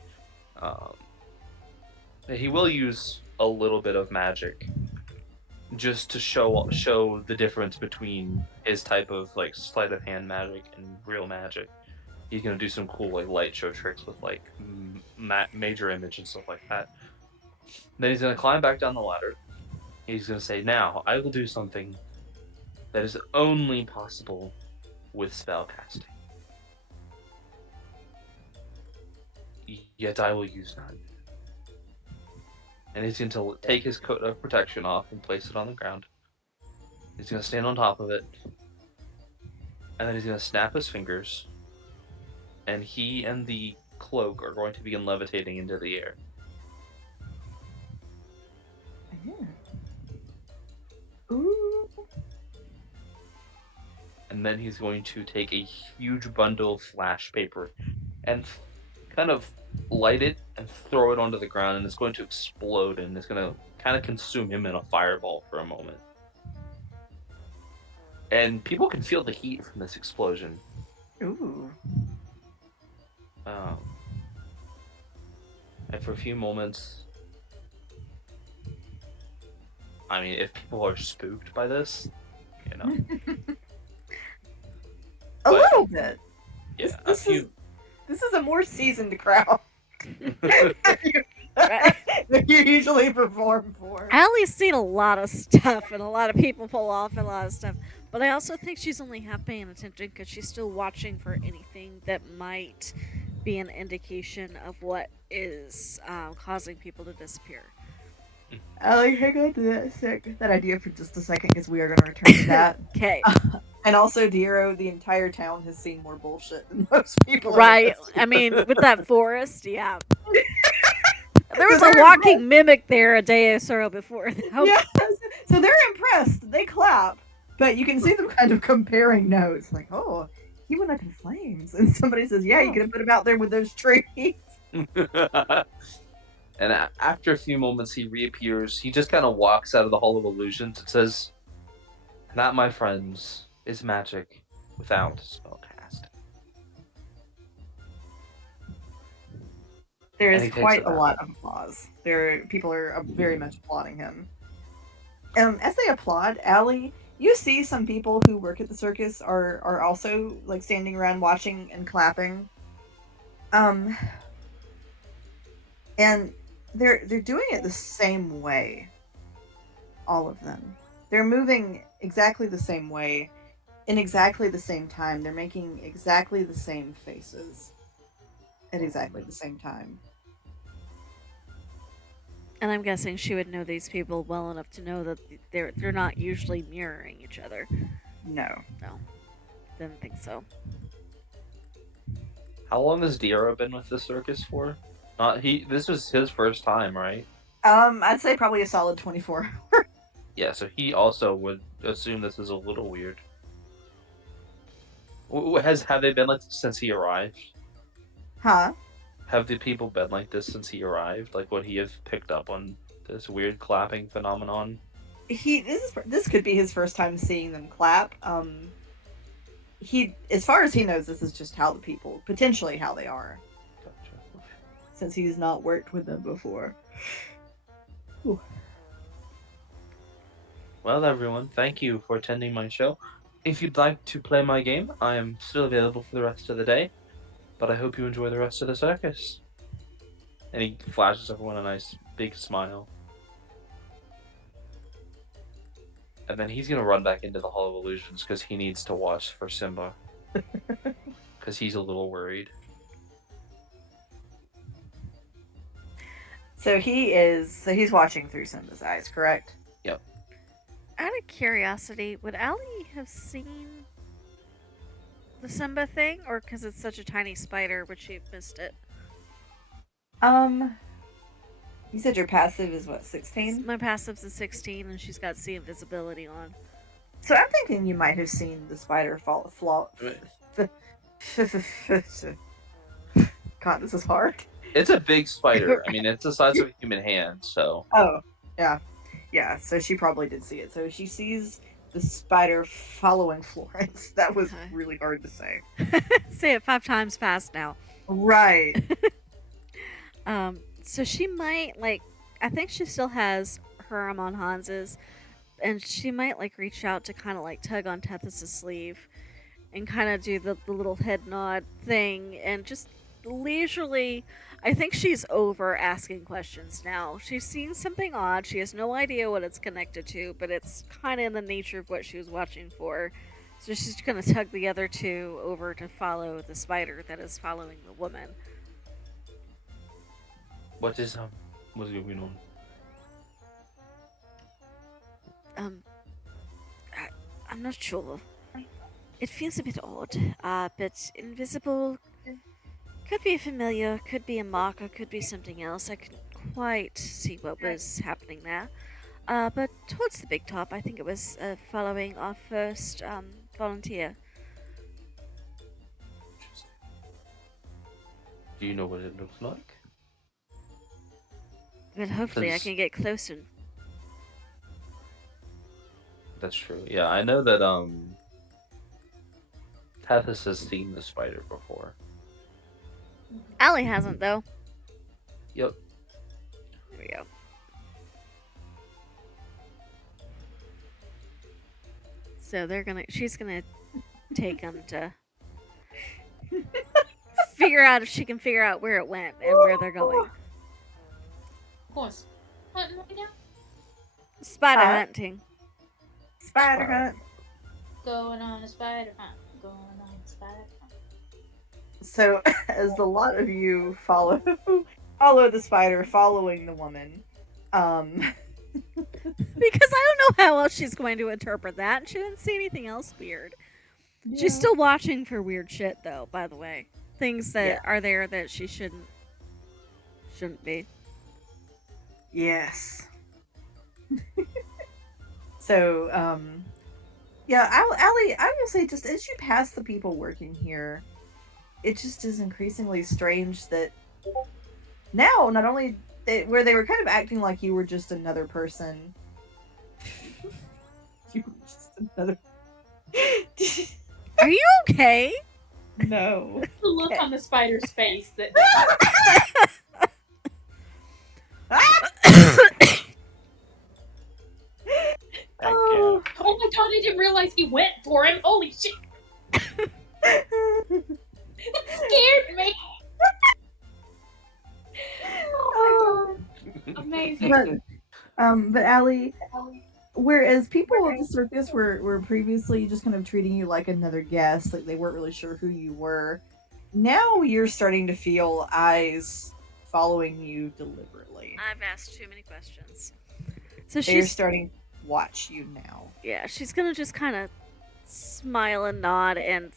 He will use a little bit of magic just to show the difference between his type of like sleight of hand magic and real magic. He's gonna do some cool like light show tricks with like major image and stuff like that. Then he's gonna climb back down the ladder. He's gonna say, "Now I will do something that is only possible with spellcasting. Yet I will use none." And he's going to take his coat of protection off and place it on the ground. He's going to stand on top of it. And then he's going to snap his fingers. And he and the cloak are going to begin levitating into the air. Ooh. And then he's going to take a huge bundle of flash paper and kind of light it and throw it onto the ground, and it's going to explode, and it's going to kind of consume him in a fireball for a moment. And people can feel the heat from this explosion. Ooh. And for a few moments, I mean, if people are spooked by this, you know. A But- little bit. Yeah, a This few. is a more seasoned crowd Right. that you usually perform for. Allie's seen a lot of stuff and a lot of people pull off and a lot of stuff, but I also think she's only half paying attention because she's still watching for anything that might be an indication of what is causing people to disappear. Allie, hang on to that idea for just a second because we are going to return to that. Okay. And also, Diero, the entire town has seen more bullshit than most people. in Right. this. I mean, with that forest, yeah. There was So a they're walking mimic there a day or so before. though. Yeah, so they're impressed. They clap, but you can see them kind of comparing notes. Like, oh, he went up in flames. And somebody says, yeah, you could have put him out there with those trees. And after a few moments, he reappears. He just kind of walks out of the Hall of Illusions and says, "That, my friends, is magic without spellcast." There And is he takes quite it a out. lot of applause. People are very much applauding him. As they applaud, Allie, you see some people who work at the circus are also like standing around watching and clapping. And they're doing it the same way. All of them. They're moving exactly the same way in exactly the same time. They're making exactly the same faces at exactly the same time. And I'm guessing she would know these people well enough to know that they're not usually mirroring each other. No. No, didn't think so. How long has Diero been with the circus for? This was his first time, right? I'd say probably a solid 24. Yeah, so he also would assume this is a little weird. Have they been like this since he arrived? Huh? Have the people been like this since he arrived? Like, would he have picked up on this weird clapping phenomenon? This could be his first time seeing them clap. As far as he knows, this is just potentially how they are, Gotcha. since he's not worked with them before. Whew. Well, everyone, thank you for attending my show. If you'd like to play my game, I am still available for the rest of the day, but I hope you enjoy the rest of the circus. And he flashes everyone a nice big smile. And then he's going to run back into the Hall of Illusions because he needs to watch for Simba. Because he's a little worried. So he's watching through Simba's eyes, correct? Yep. Out of curiosity, would Allie have seen the Simba thing, or because it's such a tiny spider, would she have missed it? You said your passive is what, 16? My passive's a 16, and she's got see invisibility on. So I'm thinking you might have seen the spider fall. God, this is hard. It's a big spider. I mean, it's the size of a human hand, so... Oh, yeah. Yeah, so she probably did see it. So she sees the spider following Florence. That was Okay. really hard to say. Say it 5 times fast now. Right. So she might, I think she still has her arm on Hans's, and she might, reach out to kind of, tug on Tethys' sleeve and kind of do the little head nod thing and just leisurely. I think she's over asking questions now. She's seen something odd. She has no idea what it's connected to, but it's kind of in the nature of what she was watching for. So she's going to tug the other two over to follow the spider that is following the woman. What's going on? I'm not sure. It feels a bit odd, but invisible could be familiar, could be a marker, could be something else. I couldn't quite see what was happening there. But towards the big top, I think it was following our first volunteer. Do you know what it looks like? Well, hopefully I Because- can get closer. That's true. Yeah, I know that, Tethys has seen the spider before. Allie hasn't, though. Yep. There we go. So she's gonna take them to figure out if she can figure out where it went and where they're going. Of course. Hunting right now? Spider Huh? hunting. Spider hunt. Going on a spider hunt. Going on a spider hunt. So, as the lot of you follow the spider, following the woman, Because I don't know how else she's going to interpret that. She didn't see anything else weird. She's still watching for weird shit, though. By the way, things that are there that she shouldn't be. Yes. So, yeah, Allie, I will say, just as you pass the people working here, it just is increasingly strange that now, not only where they were kind of acting like you were just another person, you were just another. Are you okay? No. The look on the spider's face that. Oh. Oh my god! I didn't realize he went for him. Holy shit! It scared me. Oh my god! Amazing. But Allie, whereas people of the circus were previously just kind of treating you like another guest, like they weren't really sure who you were, now you're starting to feel eyes following you deliberately. I've asked too many questions. So They're she's starting to watch you now. yeah, she's gonna just kind of smile and nod and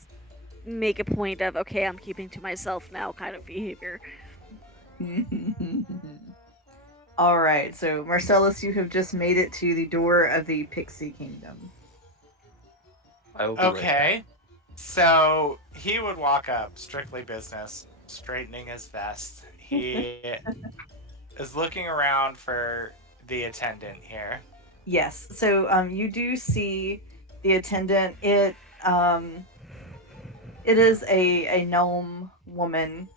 make a point of, okay, I'm keeping to myself now kind of behavior. All right, so Marcellus, you have just made it to the door of the Pixie Kingdom. I will be right back. Okay. So he would walk up, strictly business, straightening his vest. He is looking around for the attendant here. Yes, so you do see the attendant. It is a gnome woman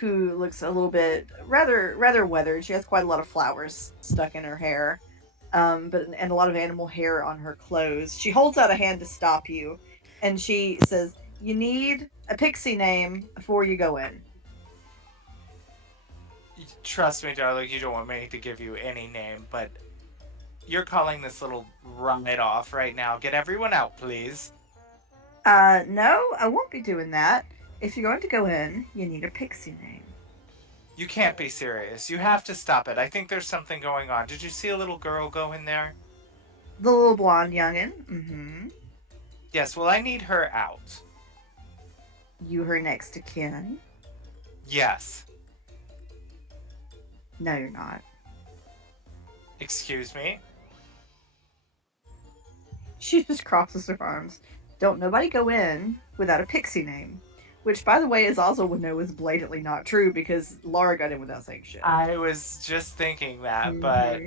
who looks a little bit rather weathered. She has quite a lot of flowers stuck in her hair, and a lot of animal hair on her clothes. She holds out a hand to stop you, and she says, "You need a pixie name before you go in." Trust me, darling, you don't want me to give you any name, but you're calling this little ride off right now. Get everyone out, please. No, I won't be doing that. If you're going to go in, you need a pixie name. You can't be serious. You have to stop it. I think there's something going on. Did you see a little girl go in there? The little blonde youngin'? Mm-hmm. Yes, well, I need her out. You her next to kin? Yes. No, you're not. Excuse me? She just crosses her arms. Don't nobody go in without a pixie name. Which, by the way, as Ozzel would know is blatantly not true because Laura got in without saying shit. I was just thinking that, but...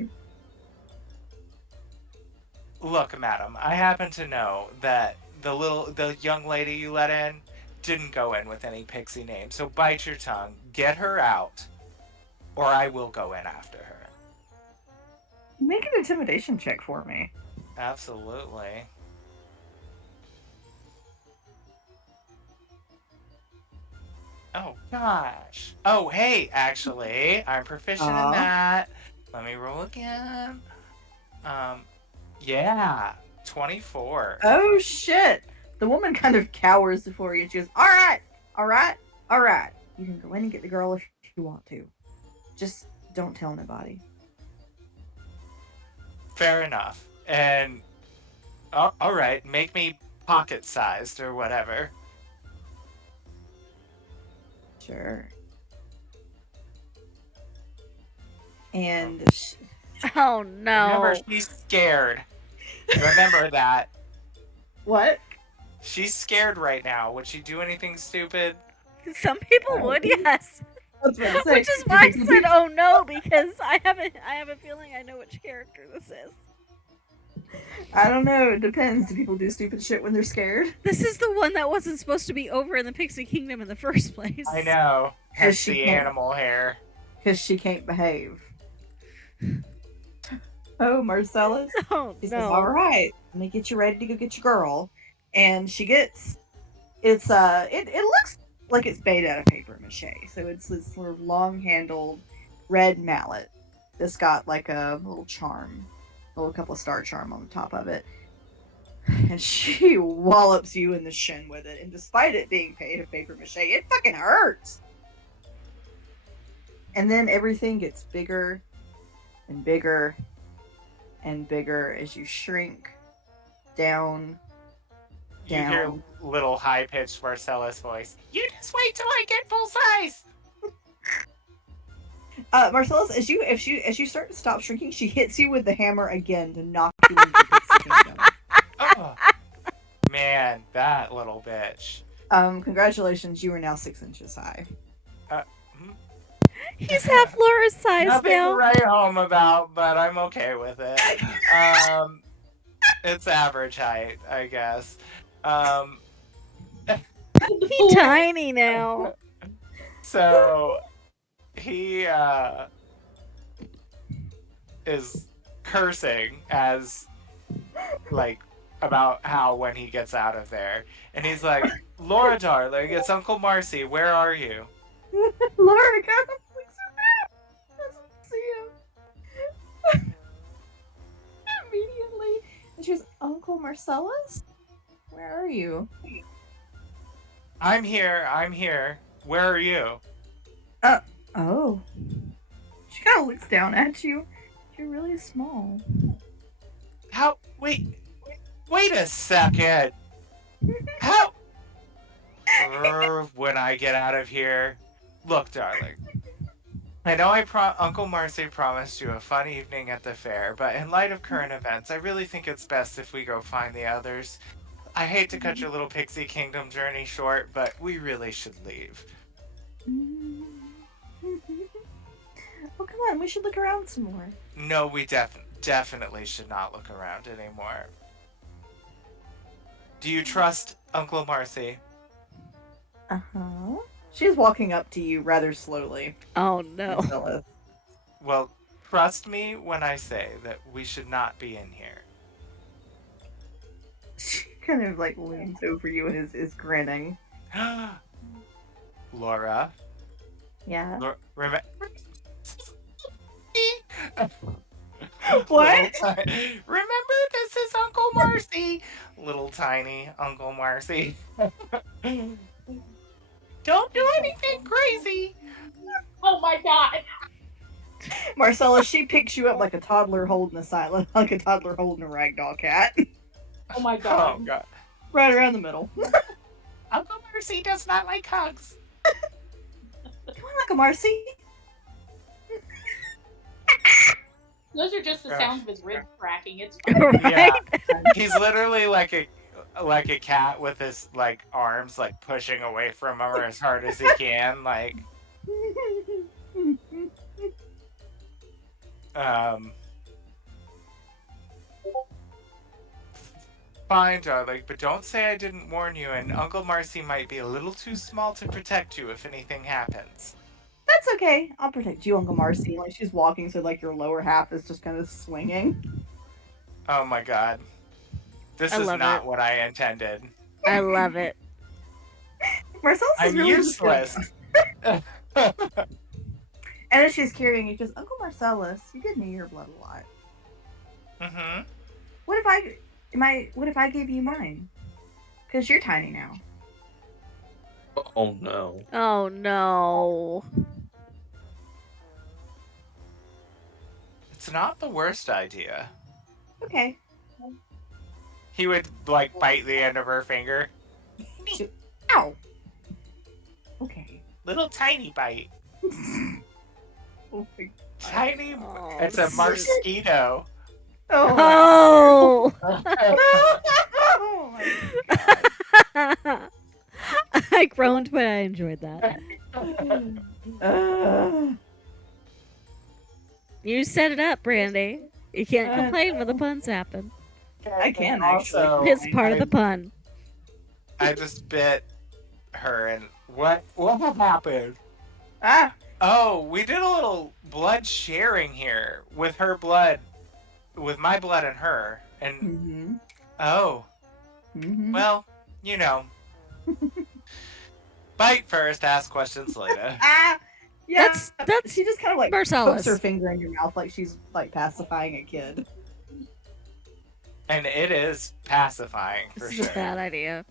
Look, madam, I happen to know that the young lady you let in didn't go in with any pixie name, so bite your tongue, get her out, or I will go in after her. Make an intimidation check for me. Absolutely. Oh, gosh. Oh, hey, actually, I'm proficient in that. Let me roll again. Yeah, 24. Oh, shit. The woman kind of cowers before you and she goes, all right. You can go in and get the girl if you want to. Just don't tell nobody. Fair enough. And, all right, make me pocket-sized or whatever. Sure. And Oh no. Remember, she's scared. Remember that. what? She's scared right now. Would she do anything stupid? Some people would, yes. I was about to say, Which is why I said, "Oh no," because I have a feeling I know which character this is. I don't know. It depends. Do people do stupid shit when they're scared? This is the one that wasn't supposed to be over in the Pixie Kingdom in the first place. I know. Hence she the can't. animal hair. Because she can't behave. Oh, Marcellus. Oh She says, no. all right. let me get you ready to go get your girl. And she gets, it looks like it's made out of paper mache. So it's this sort of long-handled red mallet that's got like a little charm, a little couple of star charm on the top of it. And she wallops you in the shin with it. And despite it being made of paper mache, it fucking hurts. And then everything gets bigger and bigger and bigger as you shrink down. You hear little high-pitched Marcellus voice. You just wait till I get full size. Marcellus, as you start to stop shrinking, she hits you with the hammer again to knock you into the Pixie Kingdom. Oh, man, that little bitch. Congratulations, you are now 6 inches high. He's half Laura's size Nothing now. to write home about, but I'm okay with it. It's average height, I guess. He's tiny now. So he is cursing as like about how when he gets out of there, and he's like, Laura darling, it's Uncle Marcy, where are you? Laura kind of looks around, doesn't see him. Immediately, and she goes, Uncle Marcellus, where are you? I'm here. Where are you? Oh. She kind of looks down at you. You're really small. How? Wait a second. How? When I get out of here, look, darling. I know Uncle Marcy promised you a fun evening at the fair, but in light of current events, I really think it's best if we go find the others. I hate to cut your little Pixie Kingdom journey short, but we really should leave. Oh, come on, we should look around some more. No, we definitely should not look around anymore. Do you trust Uncle Marcy? Uh-huh. She's walking up to you rather slowly. Oh no. Marcellus. Well, trust me when I say that we should not be in here. She kind of like leans over you and is grinning. Laura? Yeah. Remember? What? Remember, this is Uncle Marcy. Little tiny Uncle Marcy. Don't do anything crazy. Oh my god. Marcellus, she picks you up like a toddler holding a ragdoll cat. Oh my Oh, god. God. Right around the middle. Uncle Marcy does not like hugs. Come on, Uncle Marcy. Those are just the Gosh. sounds of his ribs cracking. It's fine. Right? Yeah. He's literally like a cat with his like arms like pushing away from him as hard as he can, like Fine, darling, but don't say I didn't warn you, and Uncle Marcy might be a little too small to protect you if anything happens. That's okay. I'll protect you, Uncle Marcy. Like she's walking, so like your lower half is just kind of swinging. Oh my god. This I is love not it. what I intended. I love it. Marcellus is I'm really useless. And as she's carrying you, she goes, Uncle Marcellus, you give me your blood a lot. Mm-hmm. What if I gave you mine? Because you're tiny now. Oh no. Oh no. It's not the worst idea. Okay. He would, like, bite the end of her finger. Ow. Okay. Little tiny bite. Oh my Tiny. Oh, It's a this is- mosquito. Oh. Oh. Oh my God. I groaned, but I enjoyed that. You set it up, Brandy. You can't complain when the puns happen. I can, Also, actually. It's part of the pun. I just bit her, and what happened? Ah. Oh, we did a little blood sharing here with her blood, with my blood and her, and Mm-hmm. Oh, Mhm. well, you know. Bite first, ask questions later. Ah, yeah. That's She just kind of like Marcellus. pokes her finger in your mouth like she's like pacifying a kid. And it is pacifying for This sure. is a bad idea.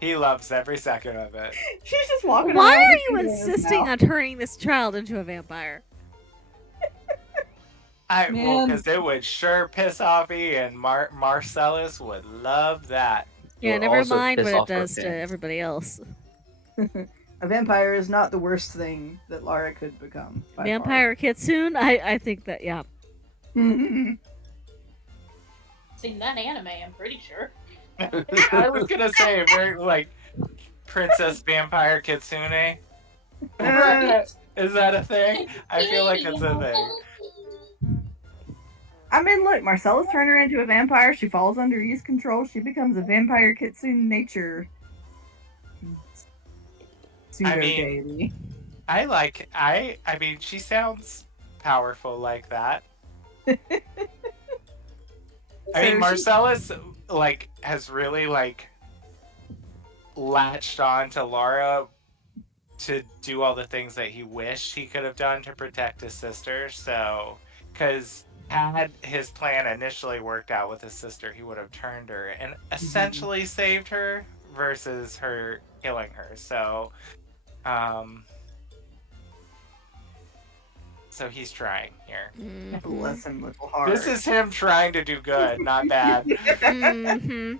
He loves every second of it. She's just walking Why around. are with you her finger in his insisting mouth. on turning this child into a vampire? Well, Man. because it would sure piss off E, and Marcellus would love that. Yeah, Or never also mind piss what it off her does to fans. everybody else. A vampire is not the worst thing that Lara could become. by Vampire Kitsune? I think that, yeah. far. Seen that anime, I'm pretty sure. I was gonna say, very like Princess Vampire Kitsune. Right. Is that a thing? I feel like it's a thing. I mean, look, Marcellus turned her into a vampire. She falls under E's control. She becomes a vampire kitsune nature. Pseudo deity. I mean, she sounds powerful like that. I mean, Marcellus like has really like latched on to Lara to do all the things that he wished he could have done to protect his sister. So, because had his plan initially worked out with his sister, he would have turned her and essentially saved her versus her killing her. So, so he's trying here. Bless him, little heart. This is him trying to do good, not bad. Mm-hmm.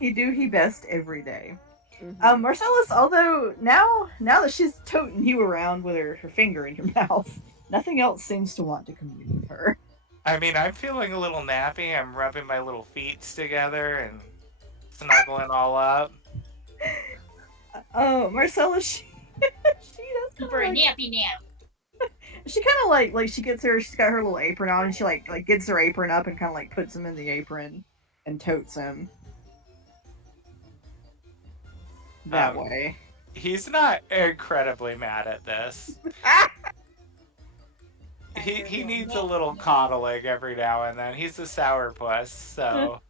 He do he best every day. Mm-hmm. Marcellus, although now that she's toting you around with her finger in your mouth, nothing else seems to want to commune with her. I mean, I'm feeling a little nappy. I'm rubbing my little feet together and snuggling all up. Oh, Marcellus, she does For a nappy nap. She kind of like she's got her little apron on, and she like gets her apron up and kind of like puts him in the apron and totes him that way. He's not incredibly mad at this. He needs a little coddling every now and then. He's a sourpuss, so.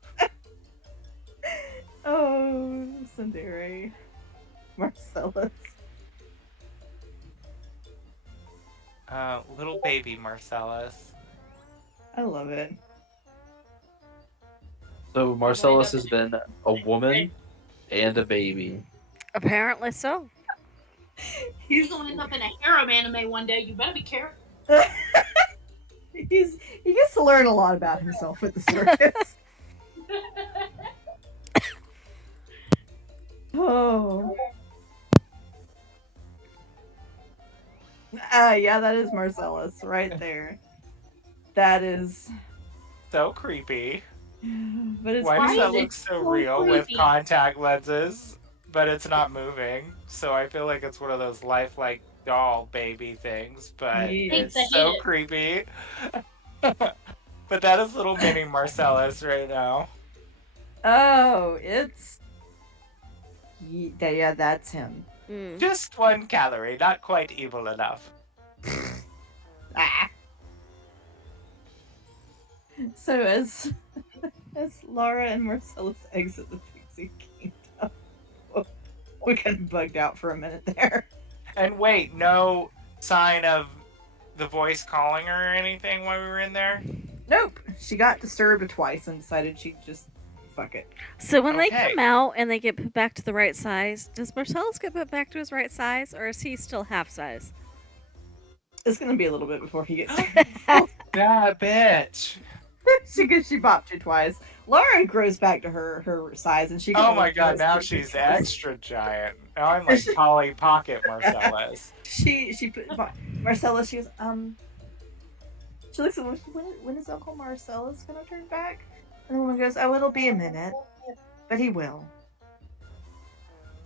Oh, Sundari. Marcellus. Little baby Marcellus. I love it. So Marcellus has been a woman and a baby. Apparently so. He's gonna end up in a harem anime one day. You better be careful. he gets to learn a lot about himself with the circus. Oh. Yeah, that is Marcellus right there. That is. So creepy. But it's Why does Why that is look it so so real with creepy? contact lenses, but it's not moving? So I feel like it's one of those lifelike doll baby things, but Yes. it's so creepy. But that is little mini Marcellus right now. Oh, it's. Yeah, that's him. Mm. Just 1 calorie, not quite evil enough. Ah. So as Laura and Marcellus exit the Pixie Kingdom, we kind of bugged out for a minute there. And wait, no sign of the voice calling her or anything while we were in there? Nope, she got disturbed twice and decided she'd just fuck it. So when they Okay. come out and they get put back to the right size, does Marcellus get put back to his right size, or is he still half size? It's gonna be a little bit before he gets. That bitch. she bopped you twice. Laura grows back to her size, and she. Oh my god, now she's extra giant. Now I'm like Polly Pocket Marcellus. She put Marcellus. She goes, She looks at when is Uncle Marcellus gonna turn back? And the woman goes, "Oh, it'll be a minute, but he will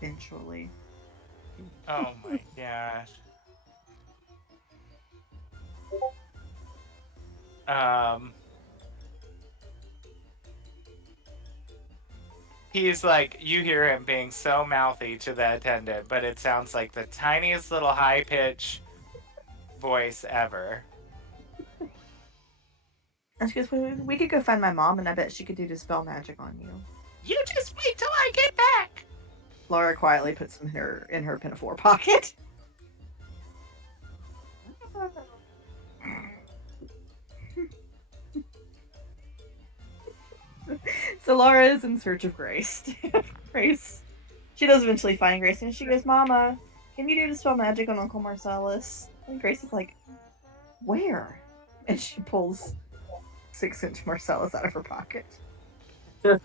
eventually." Oh my gosh. He's like, you hear him being so mouthy to the attendant, but it sounds like the tiniest little high pitch voice ever. And she goes, we could go find my mom, and I bet she could do dispel magic on you. You just wait till I get back. Laura quietly puts them in her pinafore pocket. So Laura is in search of Grace. Grace. She does eventually find Grace, and she goes, Mama, can you do dispel magic on Uncle Marcellus? And Grace is like, where? And she pulls 6-inch Marcellus out of her pocket. I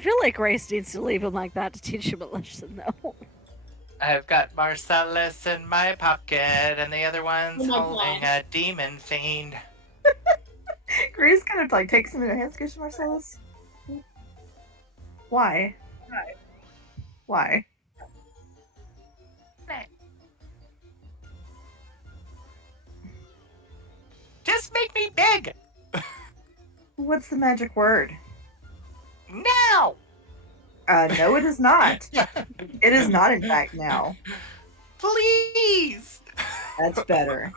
feel like Grace needs to leave him like that to teach him a lesson, though. I've got Marcellus in my pocket, and the other one's Oh my holding God. a demon fiend. Grace kind of like takes him in her hands, goes, Marcellus, why? Why? Just make me big! What's the magic word? Now! No, it is not. It is not, in fact, now. Please! That's better.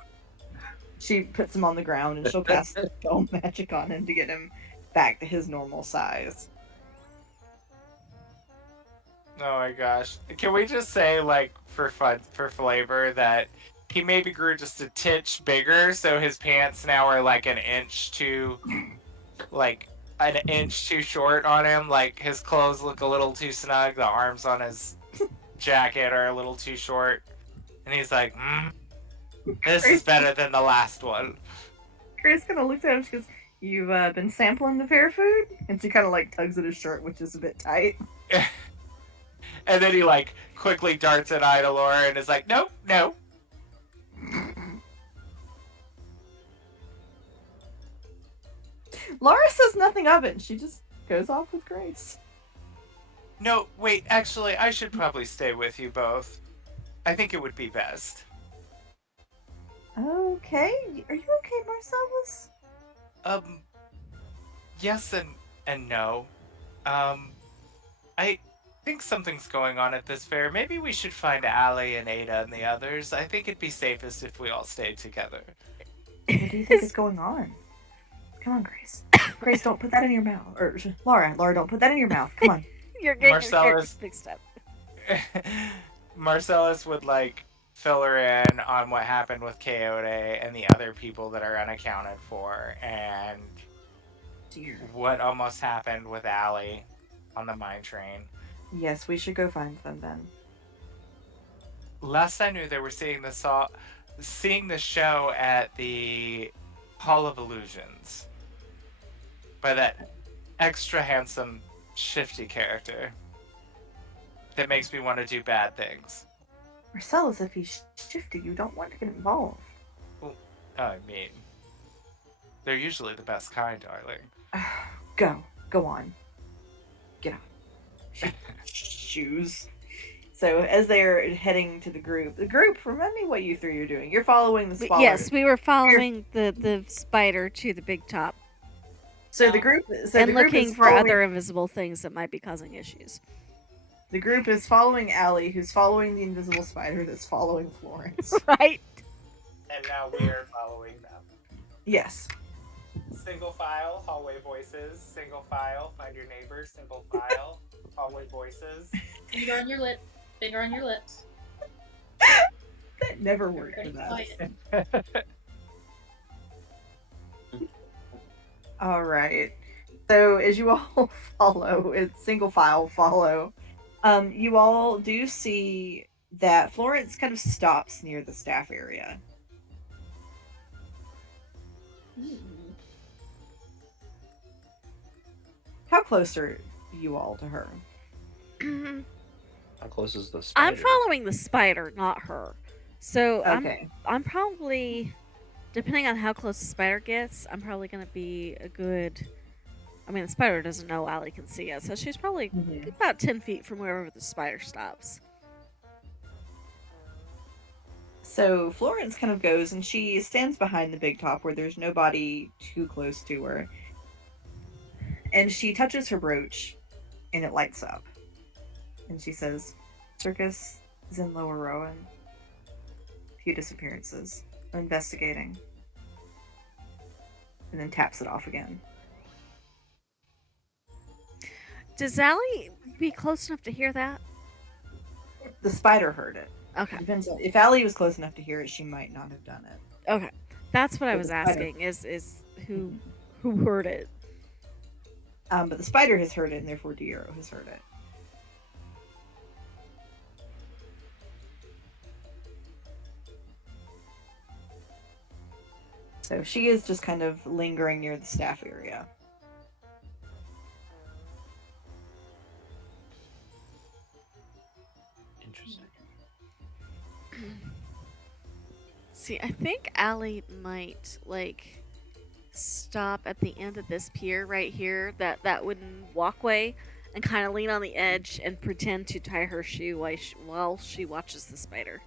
She puts him on the ground and she'll cast spell magic on him to get him back to his normal size. Oh my gosh. Can we just say, like, for fun, for flavor, that he maybe grew just a titch bigger, so his pants now are like an inch too short on him? Like, his clothes look a little too snug, the arms on his jacket are a little too short. And he's like, this is better than the last one. Grace kind of looks at him and she goes, you've been sampling the fair food? And she kind of like tugs at his shirt, which is a bit tight. And then he like quickly darts an eye to Laura and is like, nope, no. Laura says nothing of it, and she just goes off with Grace. No, wait, actually, I should probably stay with you both. I think it would be best. Okay. Are you okay, Marcellus? Yes and no. I think something's going on at this fair. Maybe we should find Allie and Ada and the others. I think it'd be safest if we all stayed together. What do you think is going on? Come on, Grace. Grace, don't put that in your mouth. Or Laura, don't put that in your mouth. Come on. You're getting your Marcellus- characters mixed up. Marcellus would like fill her in on what happened with Coyote and the other people that are unaccounted for, and Dear. what almost happened with Allie on the mine train. Yes, we should go find them then. Last I knew, they were seeing the show at the Hall of Illusions by that extra handsome, shifty character that makes me want to do bad things. Marcellus, if he's shifty, you don't want to get involved. I mean, they're usually the best kind, darling. Go on. Get on. Shoes. So as they're heading to the group, remind me what you three are doing. You're following the spider. Yes, we were following the spider to the big top So the group, and looking for other invisible things that might be causing issues. The group is following Allie, who's following the invisible spider that's following Florence. Right. And now we are following them. Yes. Single file, hallway voices. Single file, find your neighbor. Single file, hallway voices. Finger on your lip. Finger on your lips. That never worked for Everybody that. quiet. All right. So as you all follow, it's single file follow. You all do see that Florence kind of stops near the staff area. How close are you all to her? How close is the spider? I'm following the spider, not her. So Okay. I'm probably, depending on how close the spider gets, I'm probably gonna be a good. I mean, the spider doesn't know Allie can see us, so she's probably Mhm. about 10 feet from wherever the spider stops. So Florence kind of goes and she stands behind the big top where there's nobody too close to her. And she touches her brooch and it lights up. And she says, Circus is in Lower Rowan. Few disappearances. I'm investigating. and then taps it off again. Does Allie be close enough to hear that? The spider heard it. Okay. Depends on if Allie was close enough to hear it, she might not have done it. Okay. That's what I But was the spider- asking. Is who heard it? But the spider has heard it, and therefore Diero has heard it. So she is just kind of lingering near the staff area. Interesting. See, I think Allie might like stop at the end of this pier right here, that wooden walkway, and kind of lean on the edge and pretend to tie her shoe while she watches the spider.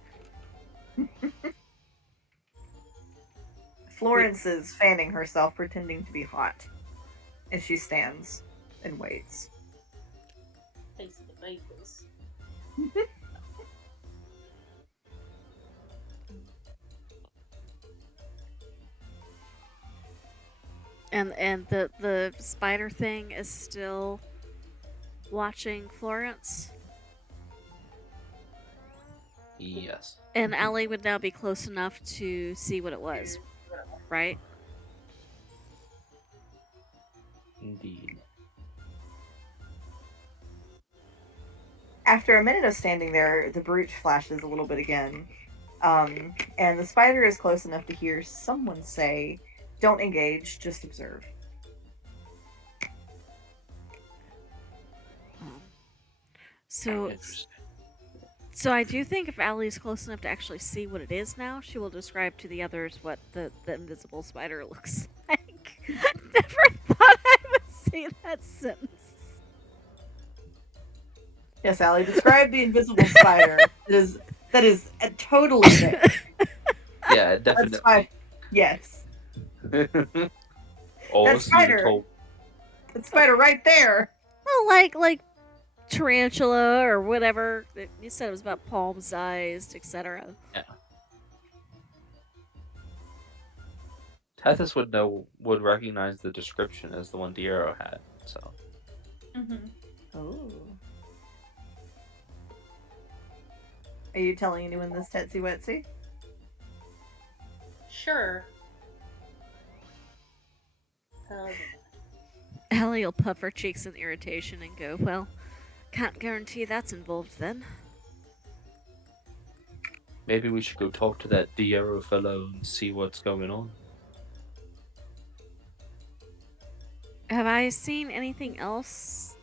Florence is fanning herself, pretending to be hot, as she stands and waits. Face of the bakers. And the spider thing is still watching Florence. Yes. And Allie would now be close enough to see what it was, right? Indeed. After a minute of standing there, the brooch flashes a little bit again. And the spider is close enough to hear someone say, "Don't engage, just observe." So Interesting. So I do think if Allie is close enough to actually see what it is now, she will describe to the others what the invisible spider looks like. Never thought I would say that sentence. Yes, Allie, describe the invisible spider. That is totally there. Yeah, That's definitely. fine. Yes. Almost spider. told. That spider right there. Well, like tarantula or whatever. You said it was about palm-sized, etc. Tethys would recognize the description as the one Diero had. So Oh. Are you telling anyone this, Tetsy Wetsy? Sure. Allie will puff her cheeks in irritation and go, "Well, can't guarantee that's involved then." maybe we should go talk to that Diero fellow and see what's going on. Have I seen anything else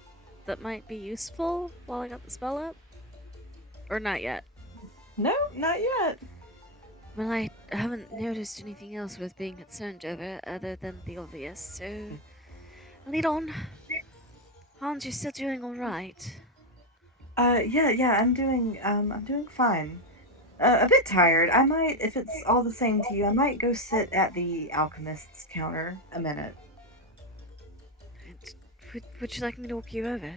that might be useful while I got the spell up? Or not yet? No, not yet. Well, I haven't noticed anything else worth being concerned over other than the obvious, so lead on. Hans, you still doing alright? Yeah, I'm doing fine. A bit tired. I might, if it's all the same to you, I might go sit at the alchemist's counter a minute. Would you like me to walk you over?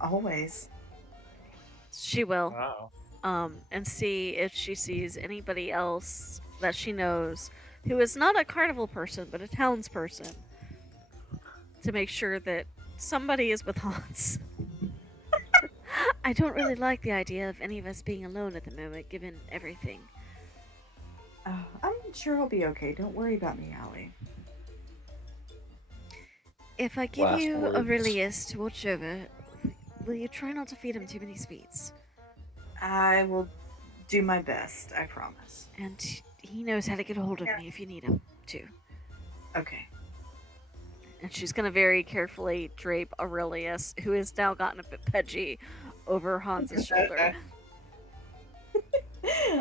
Always. She will. Wow. And see if she sees anybody else that she knows who is not a carnival person, but a townsperson, to make sure that somebody is with Hans. I don't really like the idea of any of us being alone at the moment, given everything. I'm sure I'll be okay. Don't worry about me, Allie. If I give Last you words. Aurelius to watch over, will you try not to feed him too many sweets? I will do my best, I promise. And he knows how to get a hold of me if you need him, too. Okay. And she's going to very carefully drape Aurelius, who has now gotten a bit pudgy, over Hans's shoulder.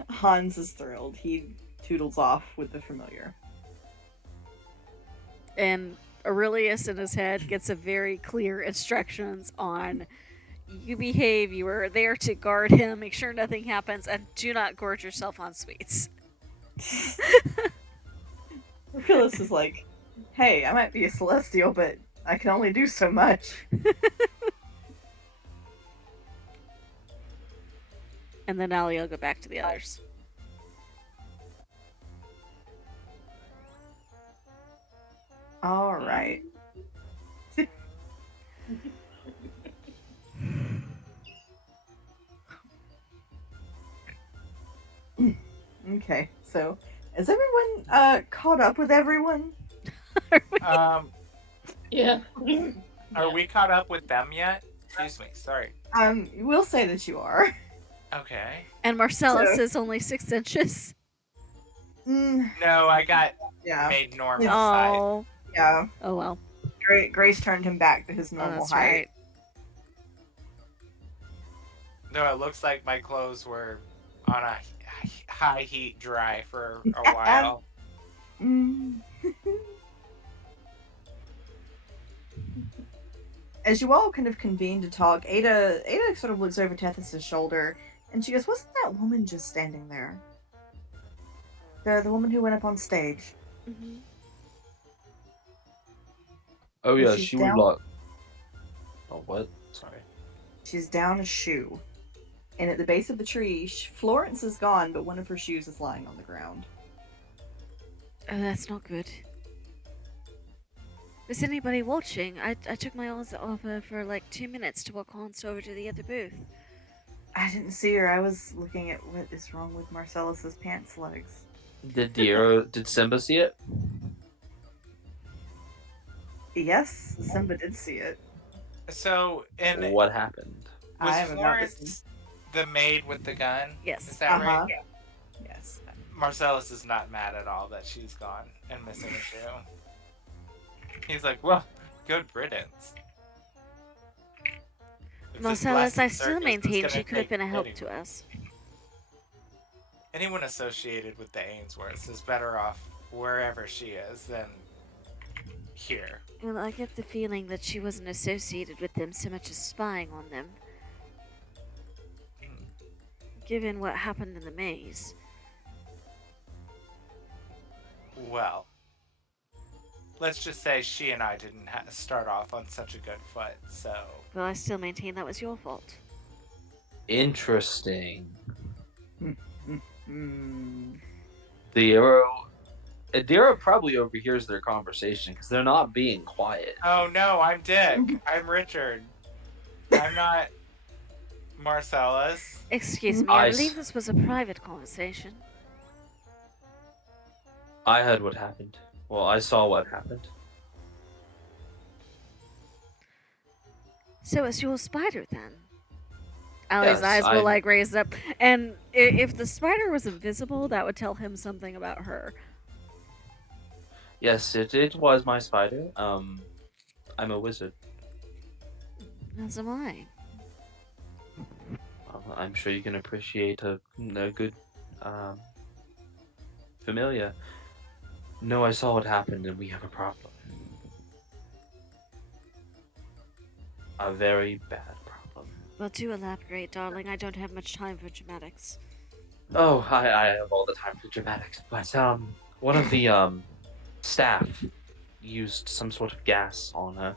Hans is thrilled. He toodles off with the familiar. And Aurelius in his head gets a very clear instructions on: you behave, you are there to guard him, make sure nothing happens, and do not gorge yourself on sweets. Aurelius is like, hey, I might be a celestial, but I can only do so much. And then Allie will go back to the others. All right. Okay, so is everyone caught up with everyone? Um, Yeah. are we caught up with them yet? Excuse me. Sorry. We'll say that you are. Okay. And Marcellus So- is only 6 inches. No, I got Yeah, made normal It's- size. Oh. yeah. Oh well. Grace turned him back to his Oh, normal that's height. right. No, it looks like my clothes were on a high heat dry for a while. Mm. As you all kind of convene to talk, Ada sort of looks over Tethys' shoulder, and she goes, "Wasn't that woman just standing there? The woman who went up on stage." Mhm. Oh Well, yeah, she's she was down. like. Oh what? Sorry. She's down a shoe, and at the base of the tree, Florence is gone, but one of her shoes is lying on the ground. Oh, that's not good. Was anybody watching? I took my eyes off her for like 2 minutes to walk on over to the other booth. I didn't see her. I was looking at what is wrong with Marcellus's pants legs. Did Simba see it? Yes, Simba did see it. So, and What happened? I was am about to Florence the maid with the gun? Yes. Is that right? Yes. Marcellus is not mad at all that she's gone and missing a shoe. He's like, well, good riddance. If this Marcellus, blasted I still circus is maintain gonna she could have take been a help anyone- to us. Anyone associated with the Ainsworths is better off wherever she is than here. Well, I get the feeling that she wasn't associated with them so much as spying on them. Given what happened in the maze. Well, let's just say she and I didn't start off on such a good foot, so... Well, I still maintain that was your fault. Interesting. Hmm. Adira probably overhears their conversation because they're not being quiet. Oh no, I'm Dick. I'm Richard. I'm not Marcellus. Excuse me, I I believe s- this was a private conversation. I heard what happened. Well, I saw what happened. So it's your spider then? Allie's Yes, eyes will I'm- like raise up, and if the spider was invisible, that would tell him something about her. Yes, it was my spider. I'm a wizard. As am I. I'm sure you can appreciate a good familiar. No, I saw what happened, and we have a problem. A very bad problem. Well, do elaborate, darling. I don't have much time for dramatics. Oh, I have all the time for dramatics, but one of the staff used some sort of gas on her,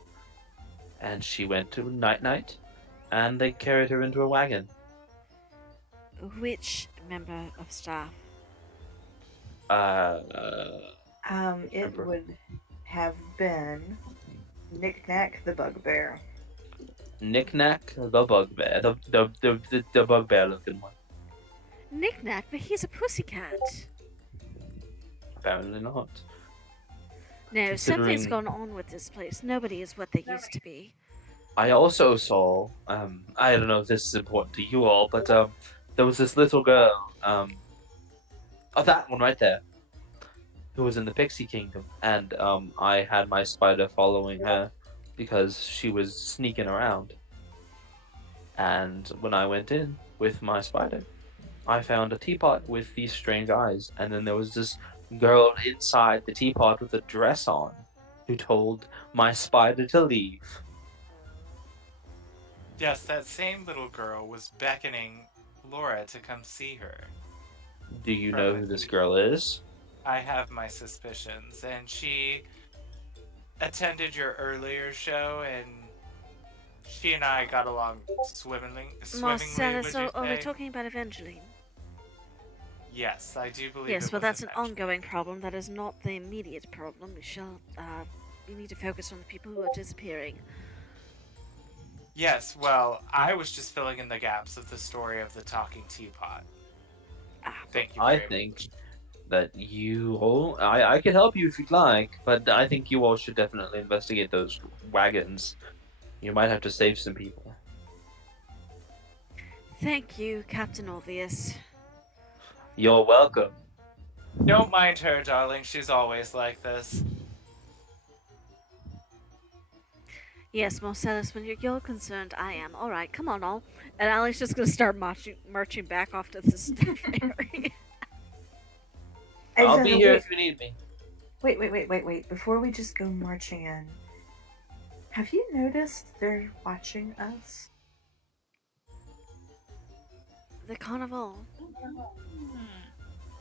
and she went to night, and they carried her into a wagon. Which member of staff? It Remember. would have been Knick-Knack the Bugbear. Knick-Knack the bugbear, the bugbear looking one. Knick-Knack, but he's a pussycat. Apparently not. No, something's Considering- gone on with this place. Nobody is what they used to be. I also saw, I don't know if this is important to you all, but there was this little girl, oh, that one right there, who was in the Pixie Kingdom, and I had my spider following her because she was sneaking around. And when I went in with my spider, I found a teapot with these strange eyes, and then there was this girl inside the teapot with a dress on who told my spider to leave. Yes, that same little girl was beckoning Laura to come see her. Do you know who this girl is? I have my suspicions, and she attended your earlier show, and she and I got along swimmingly. Marcellus, would you are we say? talking about Evangeline? Yes, I do believe. Yes, it well, was that's an Evangeline. ongoing problem. That is not the immediate problem. We shall we need to focus on the people who are disappearing. Yes, well, I was just filling in the gaps of the story of the talking teapot. Thank you I very think much. that you all, I can help you if you'd like, but I think you all should definitely investigate those wagons. You might have to save some people. Thank you, Captain Obvious. You're welcome. Don't mind her, darling. She's always like this. Yes, Marcellus, when you're concerned, I am. Alright, come on, all. And Allie's just gonna start marching back off to the staff area. I'll be here if you need me. Wait. Before we just go marching in, have you noticed they're watching us? The carnival.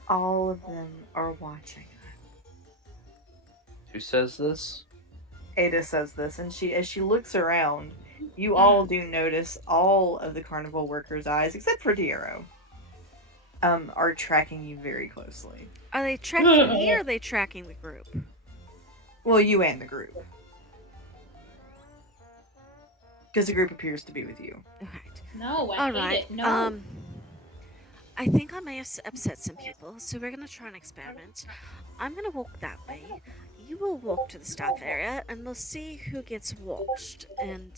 All of them are watching. Who says this? Ada says this, and as she looks around, you all do notice all of the carnival workers' eyes, except for Diero, are tracking you very closely. Are they tracking me or are they tracking the group? Well, you and the group. Because the group appears to be with you. Alright. No, I hate Alright. it. No. I think I may have upset some people, so we're gonna try an experiment. I'm gonna walk that way. You will walk to the staff area, and we'll see who gets watched. And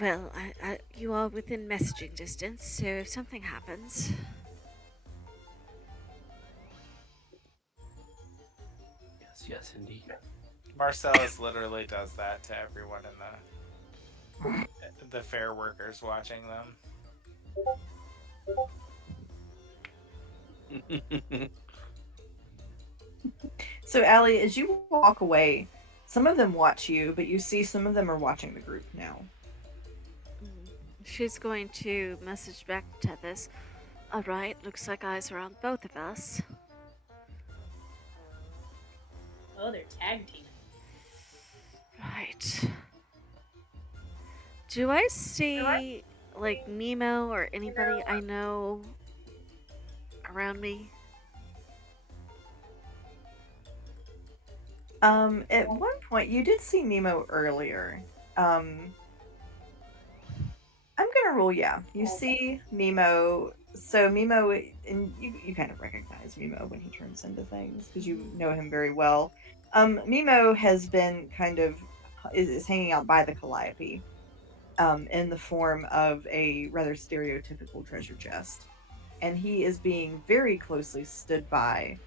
well, you are within messaging distance, so if something happens, Yes, indeed. Marcellus literally does that to everyone in the fair workers watching them. So, Allie, as you walk away, some of them watch you, but you see some of them are watching the group now. she's going to message back to Tethys. Alright, looks like eyes are on both of us. Oh, they're tag team. Right. Do I see, like, Nemo or anybody I know around me? At one point, you did see Nemo earlier. I'm gonna rule, yeah. You see Nemo. So Nemo, and you kind of recognize Nemo when he turns into things because you know him very well. Nemo has been is hanging out by the Calliope, in the form of a rather stereotypical treasure chest, and he is being very closely stood by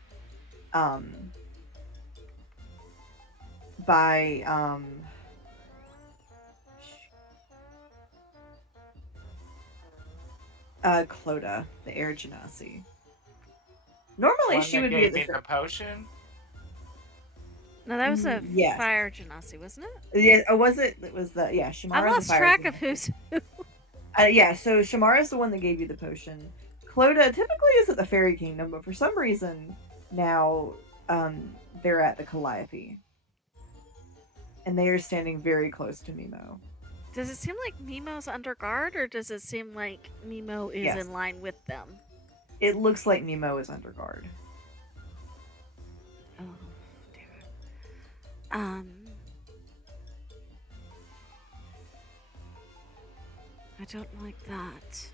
Clodagh, the air genasi. Normally One she that would be gave at the me the potion. No, that was a Yes. fire genasi, wasn't it? Yeah, or was it? It was the Shamara. I lost track of who's who. Yeah, so Shamara is the one that gave you the potion. Clodagh typically is at the Fairy Kingdom, but for some reason now they're at the Calliope, and they are standing very close to Nemo. Does it seem like Nemo's under guard, or does it seem like Nemo is Yes. in line with them? It looks like Nemo is under guard. Oh, dear. I don't like that.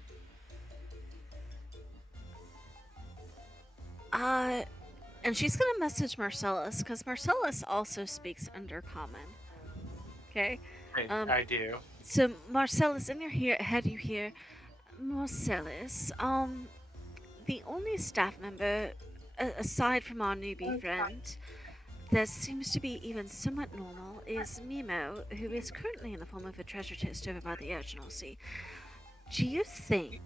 And she's gonna message Marcellus, because Marcellus also speaks Undercommon. Okay? I do. So, Marcellus, in your head you hear, Marcellus, the only staff member, aside from our newbie friend, that seems to be even somewhat normal is Mimo, who is currently in the form of a treasure chest over by the Urgency. Do you think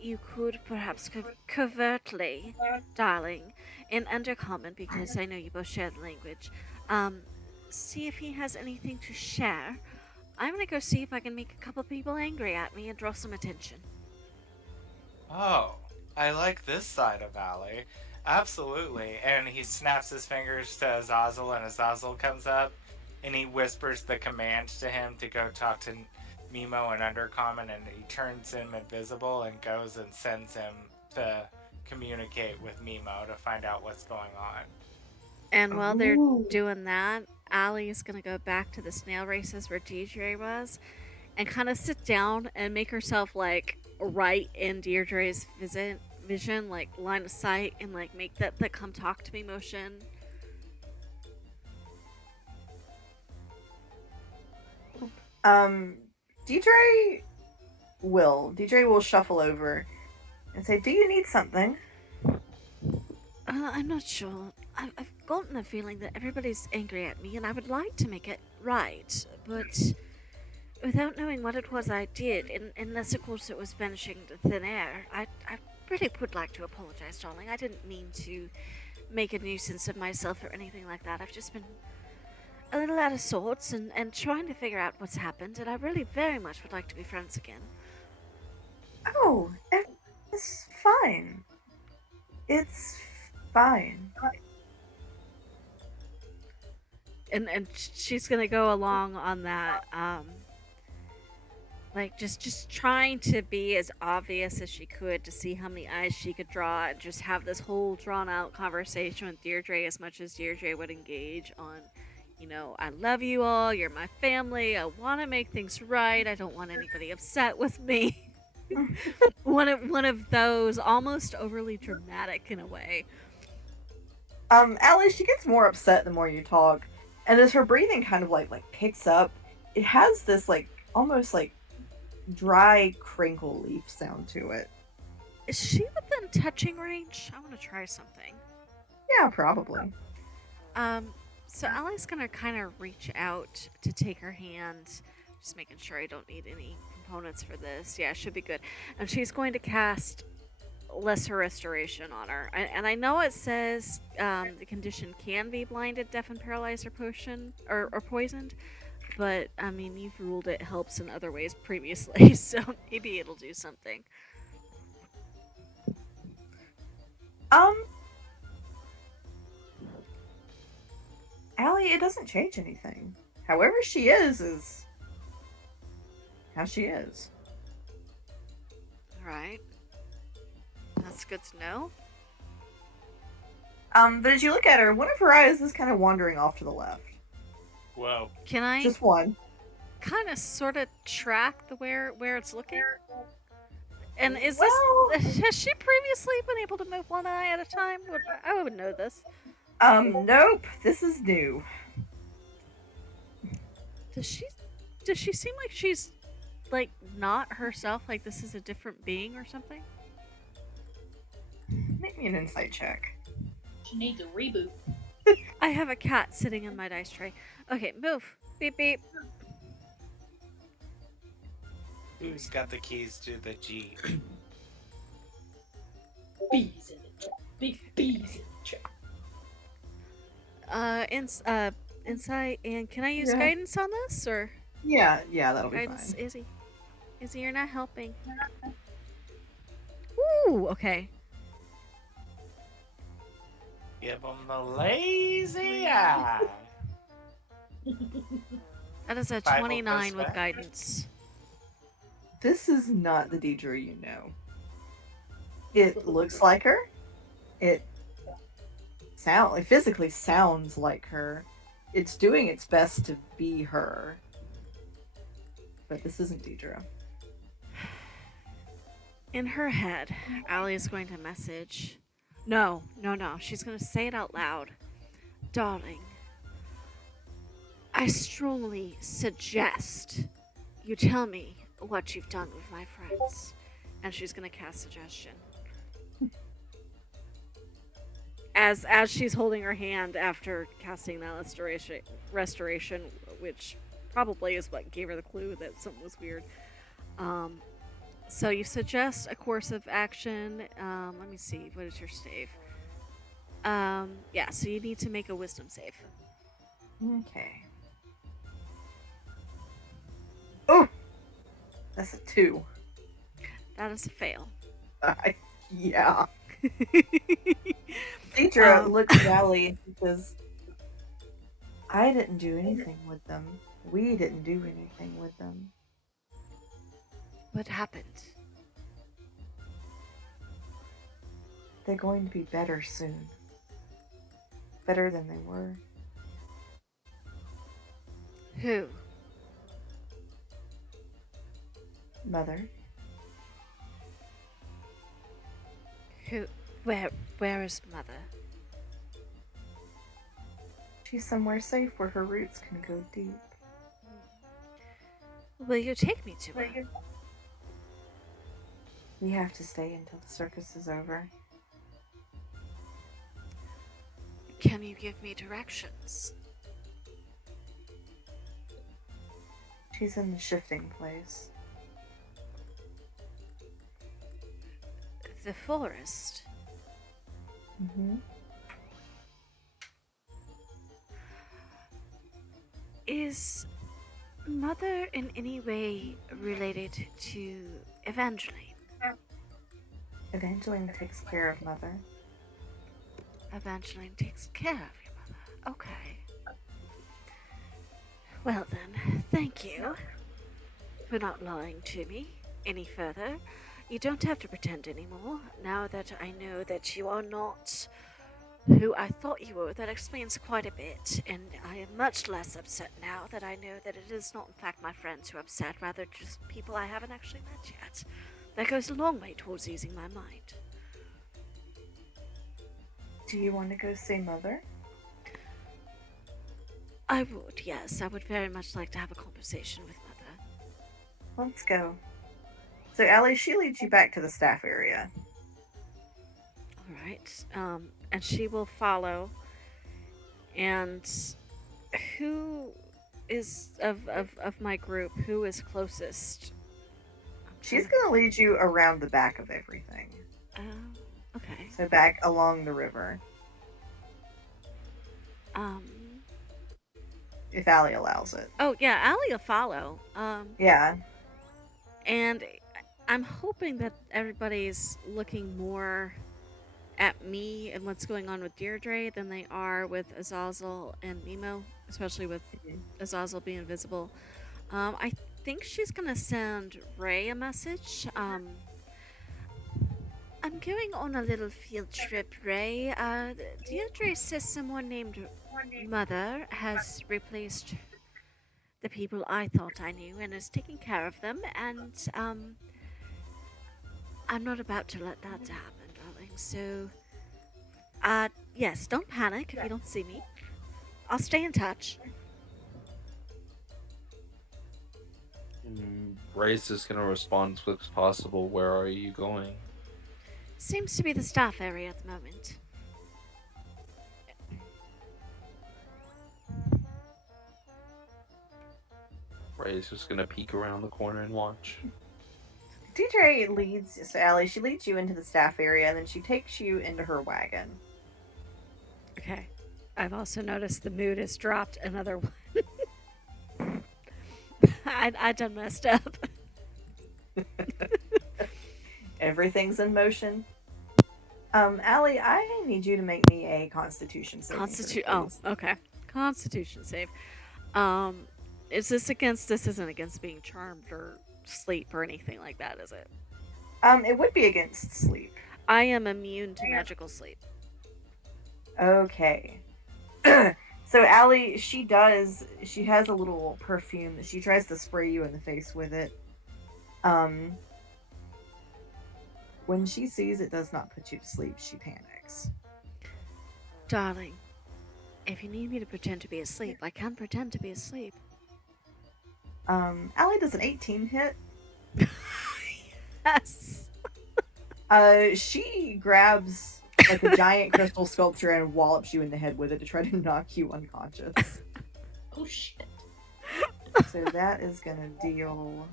you could perhaps covertly, darling, in Undercommon, because I know you both share the language, see if he has anything to share? I'm gonna go see if I can make a couple people angry at me and draw some attention. Oh, I like this side of Valley. Absolutely. And he snaps his fingers to Azazel, and Azazel comes up, and he whispers the command to him to go talk to Mimo and Undercommon, and he turns him invisible and goes and sends him to communicate with Mimo to find out what's going on. And while they're Ooh. doing that, Allie is gonna go back to the snail races where DJ was, and kind of sit down and make herself like right in Deirdre's vision, like line of sight, and like make that the come talk to me motion. DJ will shuffle over and say, "Do you need something?" I'm not sure. I've gotten a feeling that everybody's angry at me, and I would like to make it right, but without knowing what it was I did, unless of course it was vanishing to thin air, I really would like to apologize, darling. I didn't mean to make a nuisance of myself or anything like that. I've just been a little out of sorts and trying to figure out what's happened, and I really very much would like to be friends again. Oh, it's fine. It's fine. And she's gonna go along on that, like just trying to be as obvious as she could to see how many eyes she could draw, and just have this whole drawn out conversation with Deirdre as much as Deirdre would engage on, I love you all, you're my family, I want to make things right, I don't want anybody upset with me. one of those, almost overly dramatic in a way. Allie, she gets more upset the more you talk, and as her breathing kind of like picks up, it has this like almost like dry crinkle leaf sound to it. Is she within touching range? I want to try something. Yeah, probably. So Allie's gonna kind of reach out to take her hand, just making sure I don't need any components for this. Yeah, it should be good. And she's going to cast Lesser Restoration on her. And I know it says the condition can be blinded, deaf, and paralyzed, or poisoned, but I mean, you've ruled it helps in other ways previously, so maybe it'll do something. Allie, it doesn't change anything. However she is how she is. Alright. That's good to know. But as you look at her, one of her eyes is kind of wandering off to the left. Whoa. Can I Just one. kind of sort of track the where it's looking? And is Well- this has she previously been able to move one eye at a time? I would know this. Nope. This is new. Does she seem like she's like not herself, like this is a different being or something? Make me an insight check. She needs a reboot. I have a cat sitting in my dice tray. Okay, move. Beep beep. Who's got the keys to the G? Bees in the trap. Big bees in the trap. Insight, and can I use Yeah. guidance on this, or Yeah, that'll be guidance? fine. Izzy, you're not helping. Ooh, okay. Give them the lazy eye. That is a Bible 29 with perspective. guidance. This is not the Deidre you know. It looks like her. It physically sounds like her. It's doing its best to be her. But this isn't Deidre. In her head, Allie is going to message. No. She's going to say it out loud. Darling, I strongly suggest you tell me what you've done with my friends. And she's going to cast suggestion. As she's holding her hand after casting that restoration, which probably is what gave her the clue that something was weird. So you suggest a course of action. Let me see. What is your save? Yeah, so you need to make a wisdom save. Okay. Oh! That's a 2. That is a fail. Yeah. Deidre looks at Allie and says, I didn't do anything with them. We didn't do anything with them. What happened? They're going to be better soon. better than they were. Who? Mother. Who? Where is Mother? She's somewhere safe where her roots can go deep. Will you take me to her? We have to stay until the circus is over. Can you give me directions? She's in the shifting place. The forest. Mm-hmm. Is Mother in any way related to Evangeline? Evangeline takes care of Mother. Evangeline takes care of your mother. Okay. Well then, thank you for not lying to me any further. You don't have to pretend anymore. Now that I know that you are not who I thought you were, that explains quite a bit, and I am much less upset now that I know that it is not in fact my friends who are upset, rather just people I haven't actually met yet. That goes a long way towards easing my mind. Do you want to go see Mother? I would, yes. I would very much like to have a conversation with Mother. Let's go. So, Allie, she leads you back to the staff area. Alright, and she will follow. And who is, of my group, who is closest? She's going to lead you around the back of everything. Okay. So, back along the river. If Allie allows it. Oh, yeah, Allie will follow. Yeah. And I'm hoping that everybody's looking more at me and what's going on with Deirdre than they are with Azazel and Nemo, especially with Azazel being visible. I think she's gonna send Ray a message. I'm going on a little field trip, Ray. Deirdre says someone named Mother has replaced the people I thought I knew and is taking care of them, and I'm not about to let that happen, darling. So, yes, don't panic if you don't see me. I'll stay in touch. Ray's just gonna respond as quick as possible. Where are you going? Seems to be the staff area at the moment. Ray's just gonna peek around the corner and watch. Deirdre leads, so Allie, she leads you into the staff area, and then she takes you into her wagon. Okay. I've also noticed the mood has dropped another one. I done messed up. Everything's in motion. Allie, I need you to make me a Constitution save. Oh, okay. Constitution save. This isn't against being charmed or sleep or anything like that, is it? It would be against sleep. I am immune to magical sleep. Okay. So Allie, she has a little perfume that she tries to spray you in the face with it. When she sees it does not put you to sleep, she panics. Darling, if you need me to pretend to be asleep, I can pretend to be asleep. Allie does an 18 hit. Yes. She grabs like a giant crystal sculpture and wallops you in the head with it to try to knock you unconscious. Oh shit. So that is gonna deal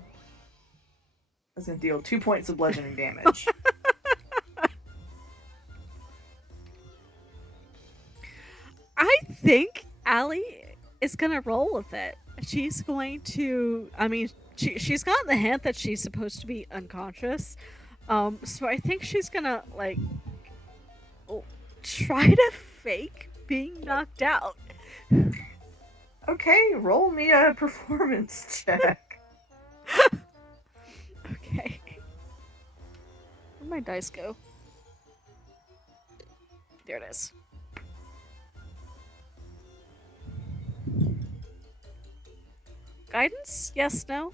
2 points of bludgeoning damage. I think Allie is gonna roll with it. She's going to. I mean, she's gotten the hint that she's supposed to be unconscious. So I think she's gonna try to fake being knocked out. Okay, roll me a performance check. Okay. Where'd my dice go? There it is. Guidance? Yes, no?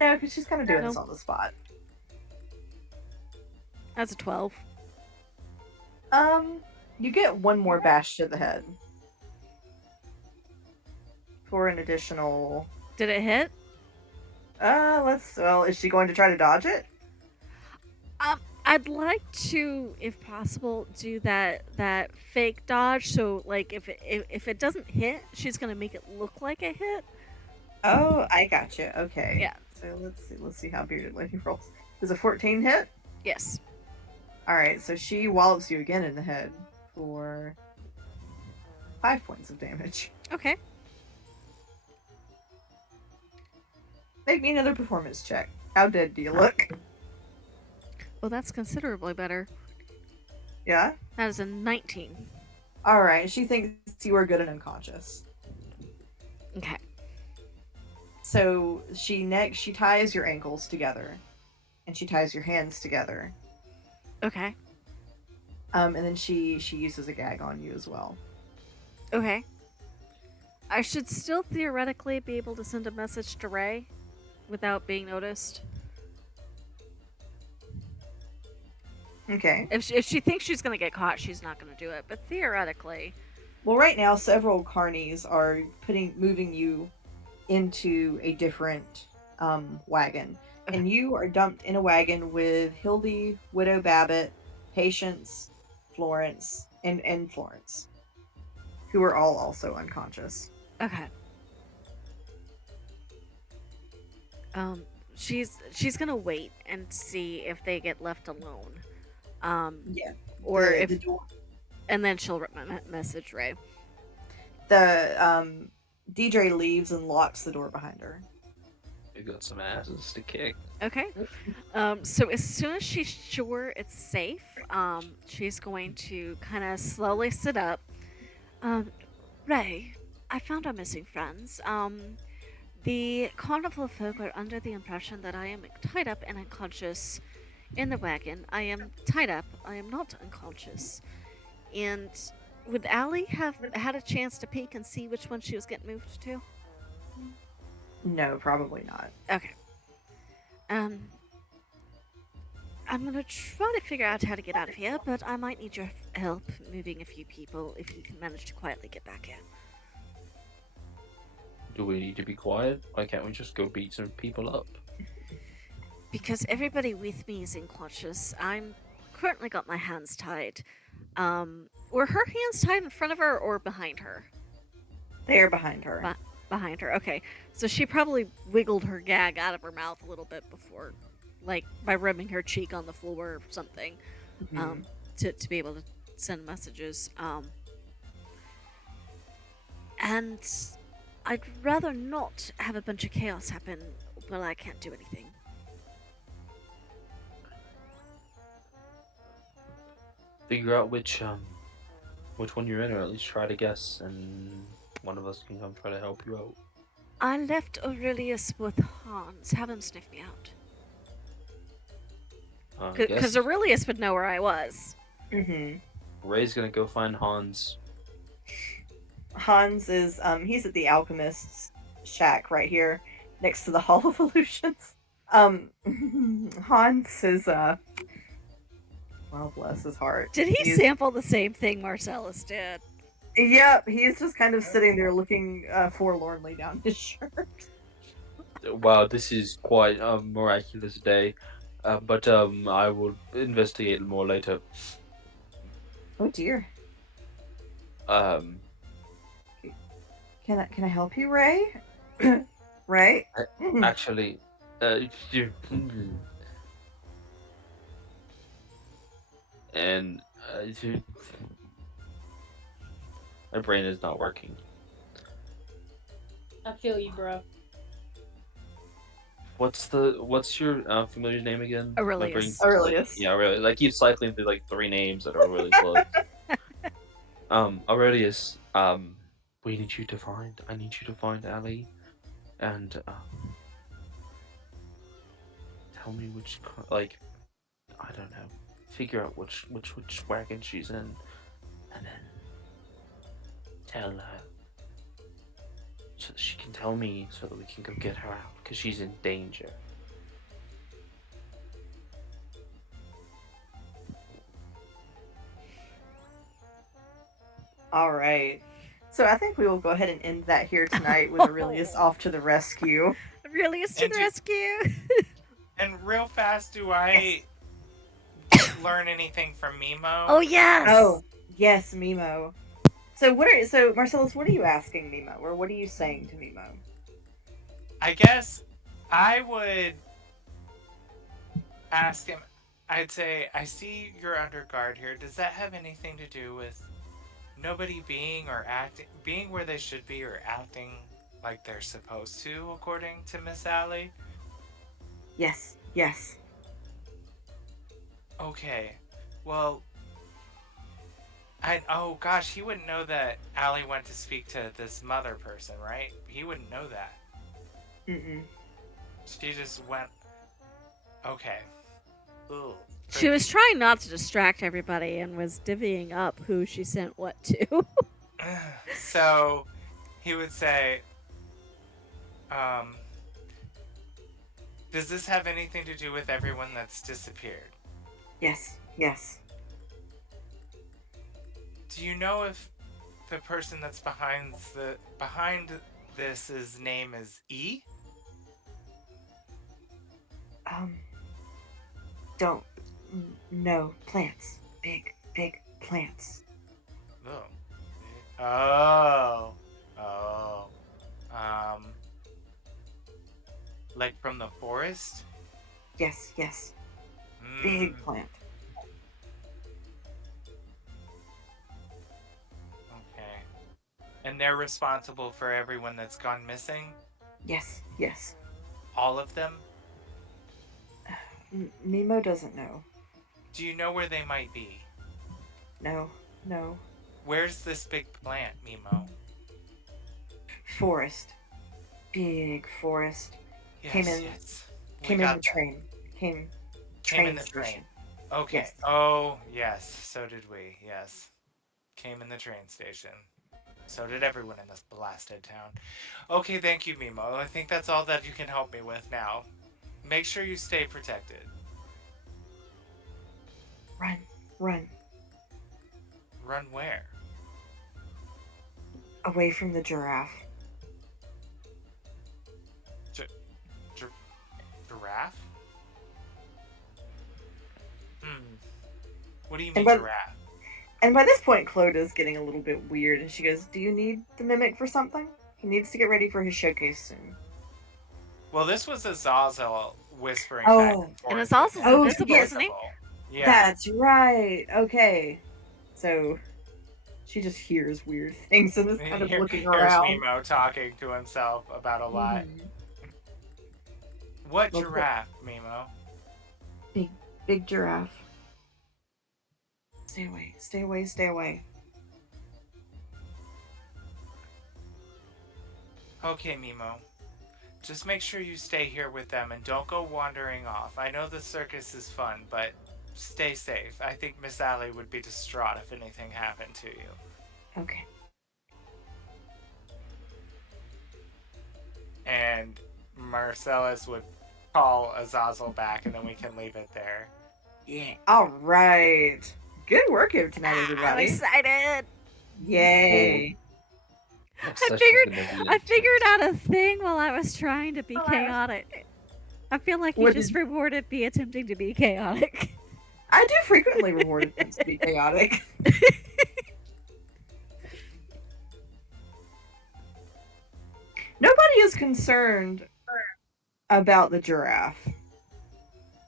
No, because she's kind of doing No. this on the spot. That's a 12. You get one more bash to the head. For an additional... Did it hit? Well, is she going to try to dodge it? I'd like to, if possible, do that fake dodge. So, like, if it doesn't hit, she's gonna make it look like a hit. Oh, I gotcha. Okay. Yeah. So let's see how Bearded Lady rolls. Does a 14 hit? Yes. Alright, so she wallops you again in the head for 5 points of damage. Okay. Make me another performance check. How dead do you look? Well, that's considerably better. Yeah? That is a 19. Alright, she thinks you are good and unconscious. Okay. So she ties your ankles together. And she ties your hands together. Okay. And then she uses a gag on you as well. Okay. I should still theoretically be able to send a message to Ray without being noticed. Okay. If she thinks she's gonna get caught, she's not gonna do it. But theoretically, Well, right now, several carnies are moving you into a different wagon. Okay. And you are dumped in a wagon with Hildy, Widow Babbitt, Patience, Florence, and Florence, who are all also unconscious. okay. She's gonna wait and see if they get left alone. Yeah. Or if, the door, and then she'll message Ray. the DJ leaves and locks the door behind her. We got some asses to kick. Okay. So as soon as she's sure it's safe, she's going to kind of slowly sit up. Ray, I found our missing friends. The carnival folk are under the impression that I am tied up and unconscious in the wagon. I am tied up. I am not unconscious. And would Allie have had a chance to peek and see which one she was getting moved to? No, probably not. Okay. I'm gonna try to figure out how to get out of here, but I might need your help moving a few people if you can manage to quietly get back in. Do we need to be quiet? Why can't we just go beat some people up? Because everybody with me is unconscious. I'm currently got my hands tied. Were her hands tied in front of her or behind her? They are behind her. Behind her, okay. So she probably wiggled her gag out of her mouth a little bit before, like by rubbing her cheek on the floor or something, Mhm. to be able to send messages. And I'd rather not have a bunch of chaos happen while I can't do anything. Figure out which one you're in, or at least try to guess, and one of us can come try to help you out. I left Aurelius with Hans. Have him sniff me out. Because Aurelius would know where I was. Mhm. Ray's gonna go find Hans. Hans is he's at the alchemist's shack right here next to the Hall of Illusions. Hans is well, bless his heart. Did he He's- sample the same thing Marcellus did? Yep, he's just kind of sitting there looking forlornly down his shirt. Wow, this is quite a miraculous day. But I will investigate more later. Oh dear. Um, Can I help you, Ray? Ray? actually, and my brain is not working. I feel you, bro. What's your familiar's name again? My Aurelius. brain's Aurelius. Yeah, Aurelius. I keep cycling through like 3 names that are really close. Aurelius. I need you to find Ali, and tell me which I don't know. Figure out which wagon she's in, and then tell her so that she can tell me so that we can go get her out because she's in danger. All right. So I think we will go ahead and end that here tonight with Aurelius off to the rescue. Aurelius to And the do- rescue! And real fast, do I learn anything from Mimo? Oh yes! Oh, yes, Mimo. So Marcellus, what are you asking Mimo, or what are you saying to Mimo? I guess I would ask him. I'd say, I see you're under guard here. Does that have anything to do with nobody being where they should be or acting like they're supposed to, according to Miss Allie? Yes. Okay. Well, oh gosh, he wouldn't know that Allie went to speak to this mother person, right? He wouldn't know that. Mm-mm. She just went. Okay. Ugh. She was trying not to distract everybody and was divvying up who she sent what to. So he would say, does this have anything to do with everyone that's disappeared? Yes. Do you know if the person that's behind this's name is E? Don't. No, plants. Big plants. Oh. Like from the forest? Yes. Mm. Big plant. Okay. And they're responsible for everyone that's gone missing? Yes. All of them? Mimo doesn't know. Do you know where they might be? No. Where's this big plant, Mimo? Forest. Big forest. Yes, Came in- yes. We Came in got the that. train. Came Came in the station. train. Okay. Yes. Oh, yes. So did we. Yes. Came in the train station. So did everyone in this blasted town. Okay, thank you, Mimo. I think that's all that you can help me with now. Make sure you stay protected. Run. Run where? Away from the giraffe. Giraffe? What do you And mean, by- giraffe? And by this point, Cloda's getting a little bit weird, and she goes, "Do you need the mimic for something? He needs to get ready for his showcase soon." Well, this was Azazel whispering Oh, back and forth. and Azazel's Oh, invisible, yes. isn't he? Yeah. That's right. Okay. So she just hears weird things and is kind of looking Here's around. Mimo talking to himself about a lot. Mhm. What Look, giraffe, Mimo? Big giraffe. Stay away. Okay, Mimo. Just make sure you stay here with them and don't go wandering off. I know the circus is fun, but stay safe. I think Miss Allie would be distraught if anything happened to you. Okay. And Marcellus would call Azazel back, and then we can leave it there. Yeah. All right. Good work here tonight, I'm everybody. excited. Yay. I figured out a thing while I was trying to be chaotic. I feel like you What just did- rewarded me attempting to be chaotic. I do frequently reward attempts to be chaotic. Nobody is concerned about the giraffe.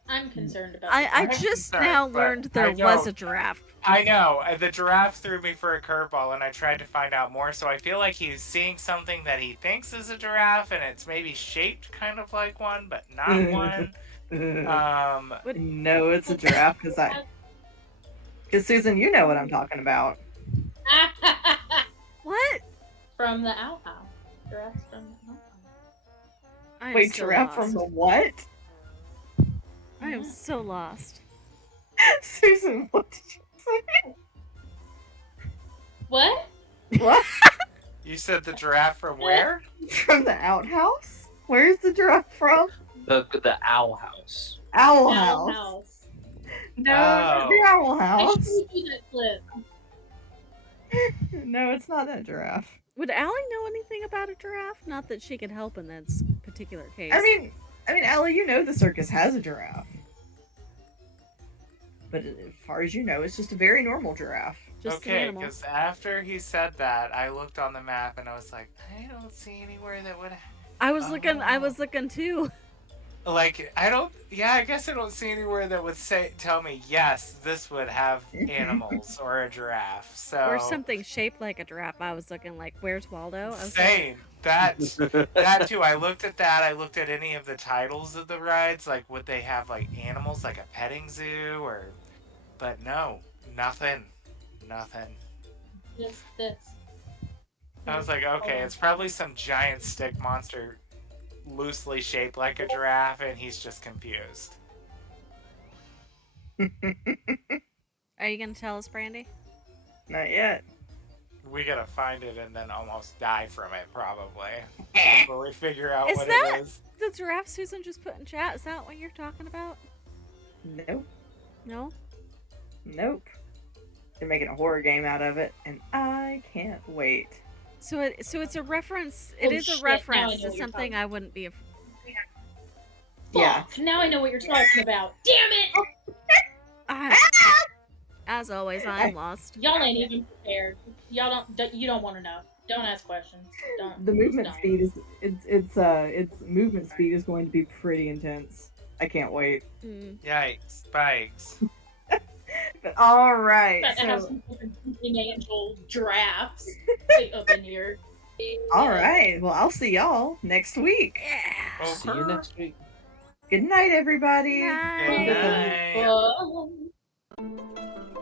I'm concerned about I I'm just concerned, now but learned I there was don't- a giraffe. I know. The giraffe threw me for a curveball, and I tried to find out more, so I feel like he's seeing something that he thinks is a giraffe, and it's maybe shaped kind of like one, but not one. No, it's a giraffe because Susan, you know what I'm talking about. What? From the outhouse. Giraffes from the outhouse. I am Wait, so giraffe lost. from the what? I am so lost. Susan, what did you say? What? What? You said the giraffe from where? From the outhouse? Where's the giraffe from? The owl house. Owl Owl house. house. No, not the Oh. owl I house. showed you that clip. No, it's not that giraffe. Would Allie know anything about a giraffe? Not that she could help in this particular case. I mean, Allie, you know the circus has a giraffe. But as far as you know, it's just a very normal giraffe. just an Okay, animal. because after he said that, I looked on the map and I was like, I don't see anywhere that would. I was looking Oh. too. Like, I don't. Yeah, I guess I don't see anywhere that would tell me yes, this would have animals or a giraffe. So Or something shaped like a giraffe. I was looking like, where's Waldo? I was Same. That too. I looked at that. I looked at any of the titles of the rides. Like, would they have like animals, like a petting zoo, or? But no, nothing. Just this. I was like, okay, it's probably some giant stick monster, loosely shaped like a giraffe, and he's just confused. Are you gonna tell us, Brandy? Not yet. We gotta find it and then almost die from it, probably. Eh. Before we figure out Is what that- it is. The giraffe Susan just put in chat. Is that what you're talking about? Nope. No. Nope. They're making a horror game out of it, and I can't wait. So it's a reference. It Oh, is shit, a now I reference know to what you're something talking I wouldn't be. Yeah. Fuck, now I know what you're talking about. Damn it! As always, I'm lost. Y'all ain't even prepared. Y'all you don't want to know. Don't ask questions. Don't. The movement don't. speed is its movement speed is going to be pretty intense. I can't wait. Mm. Yikes! Spikes. But all right, But I have so some fucking angel giraffes up in here. all right. Well, I'll see y'all next week. Yeah. Oh, See you next week. Good night, everybody. Night. Good night. Bye.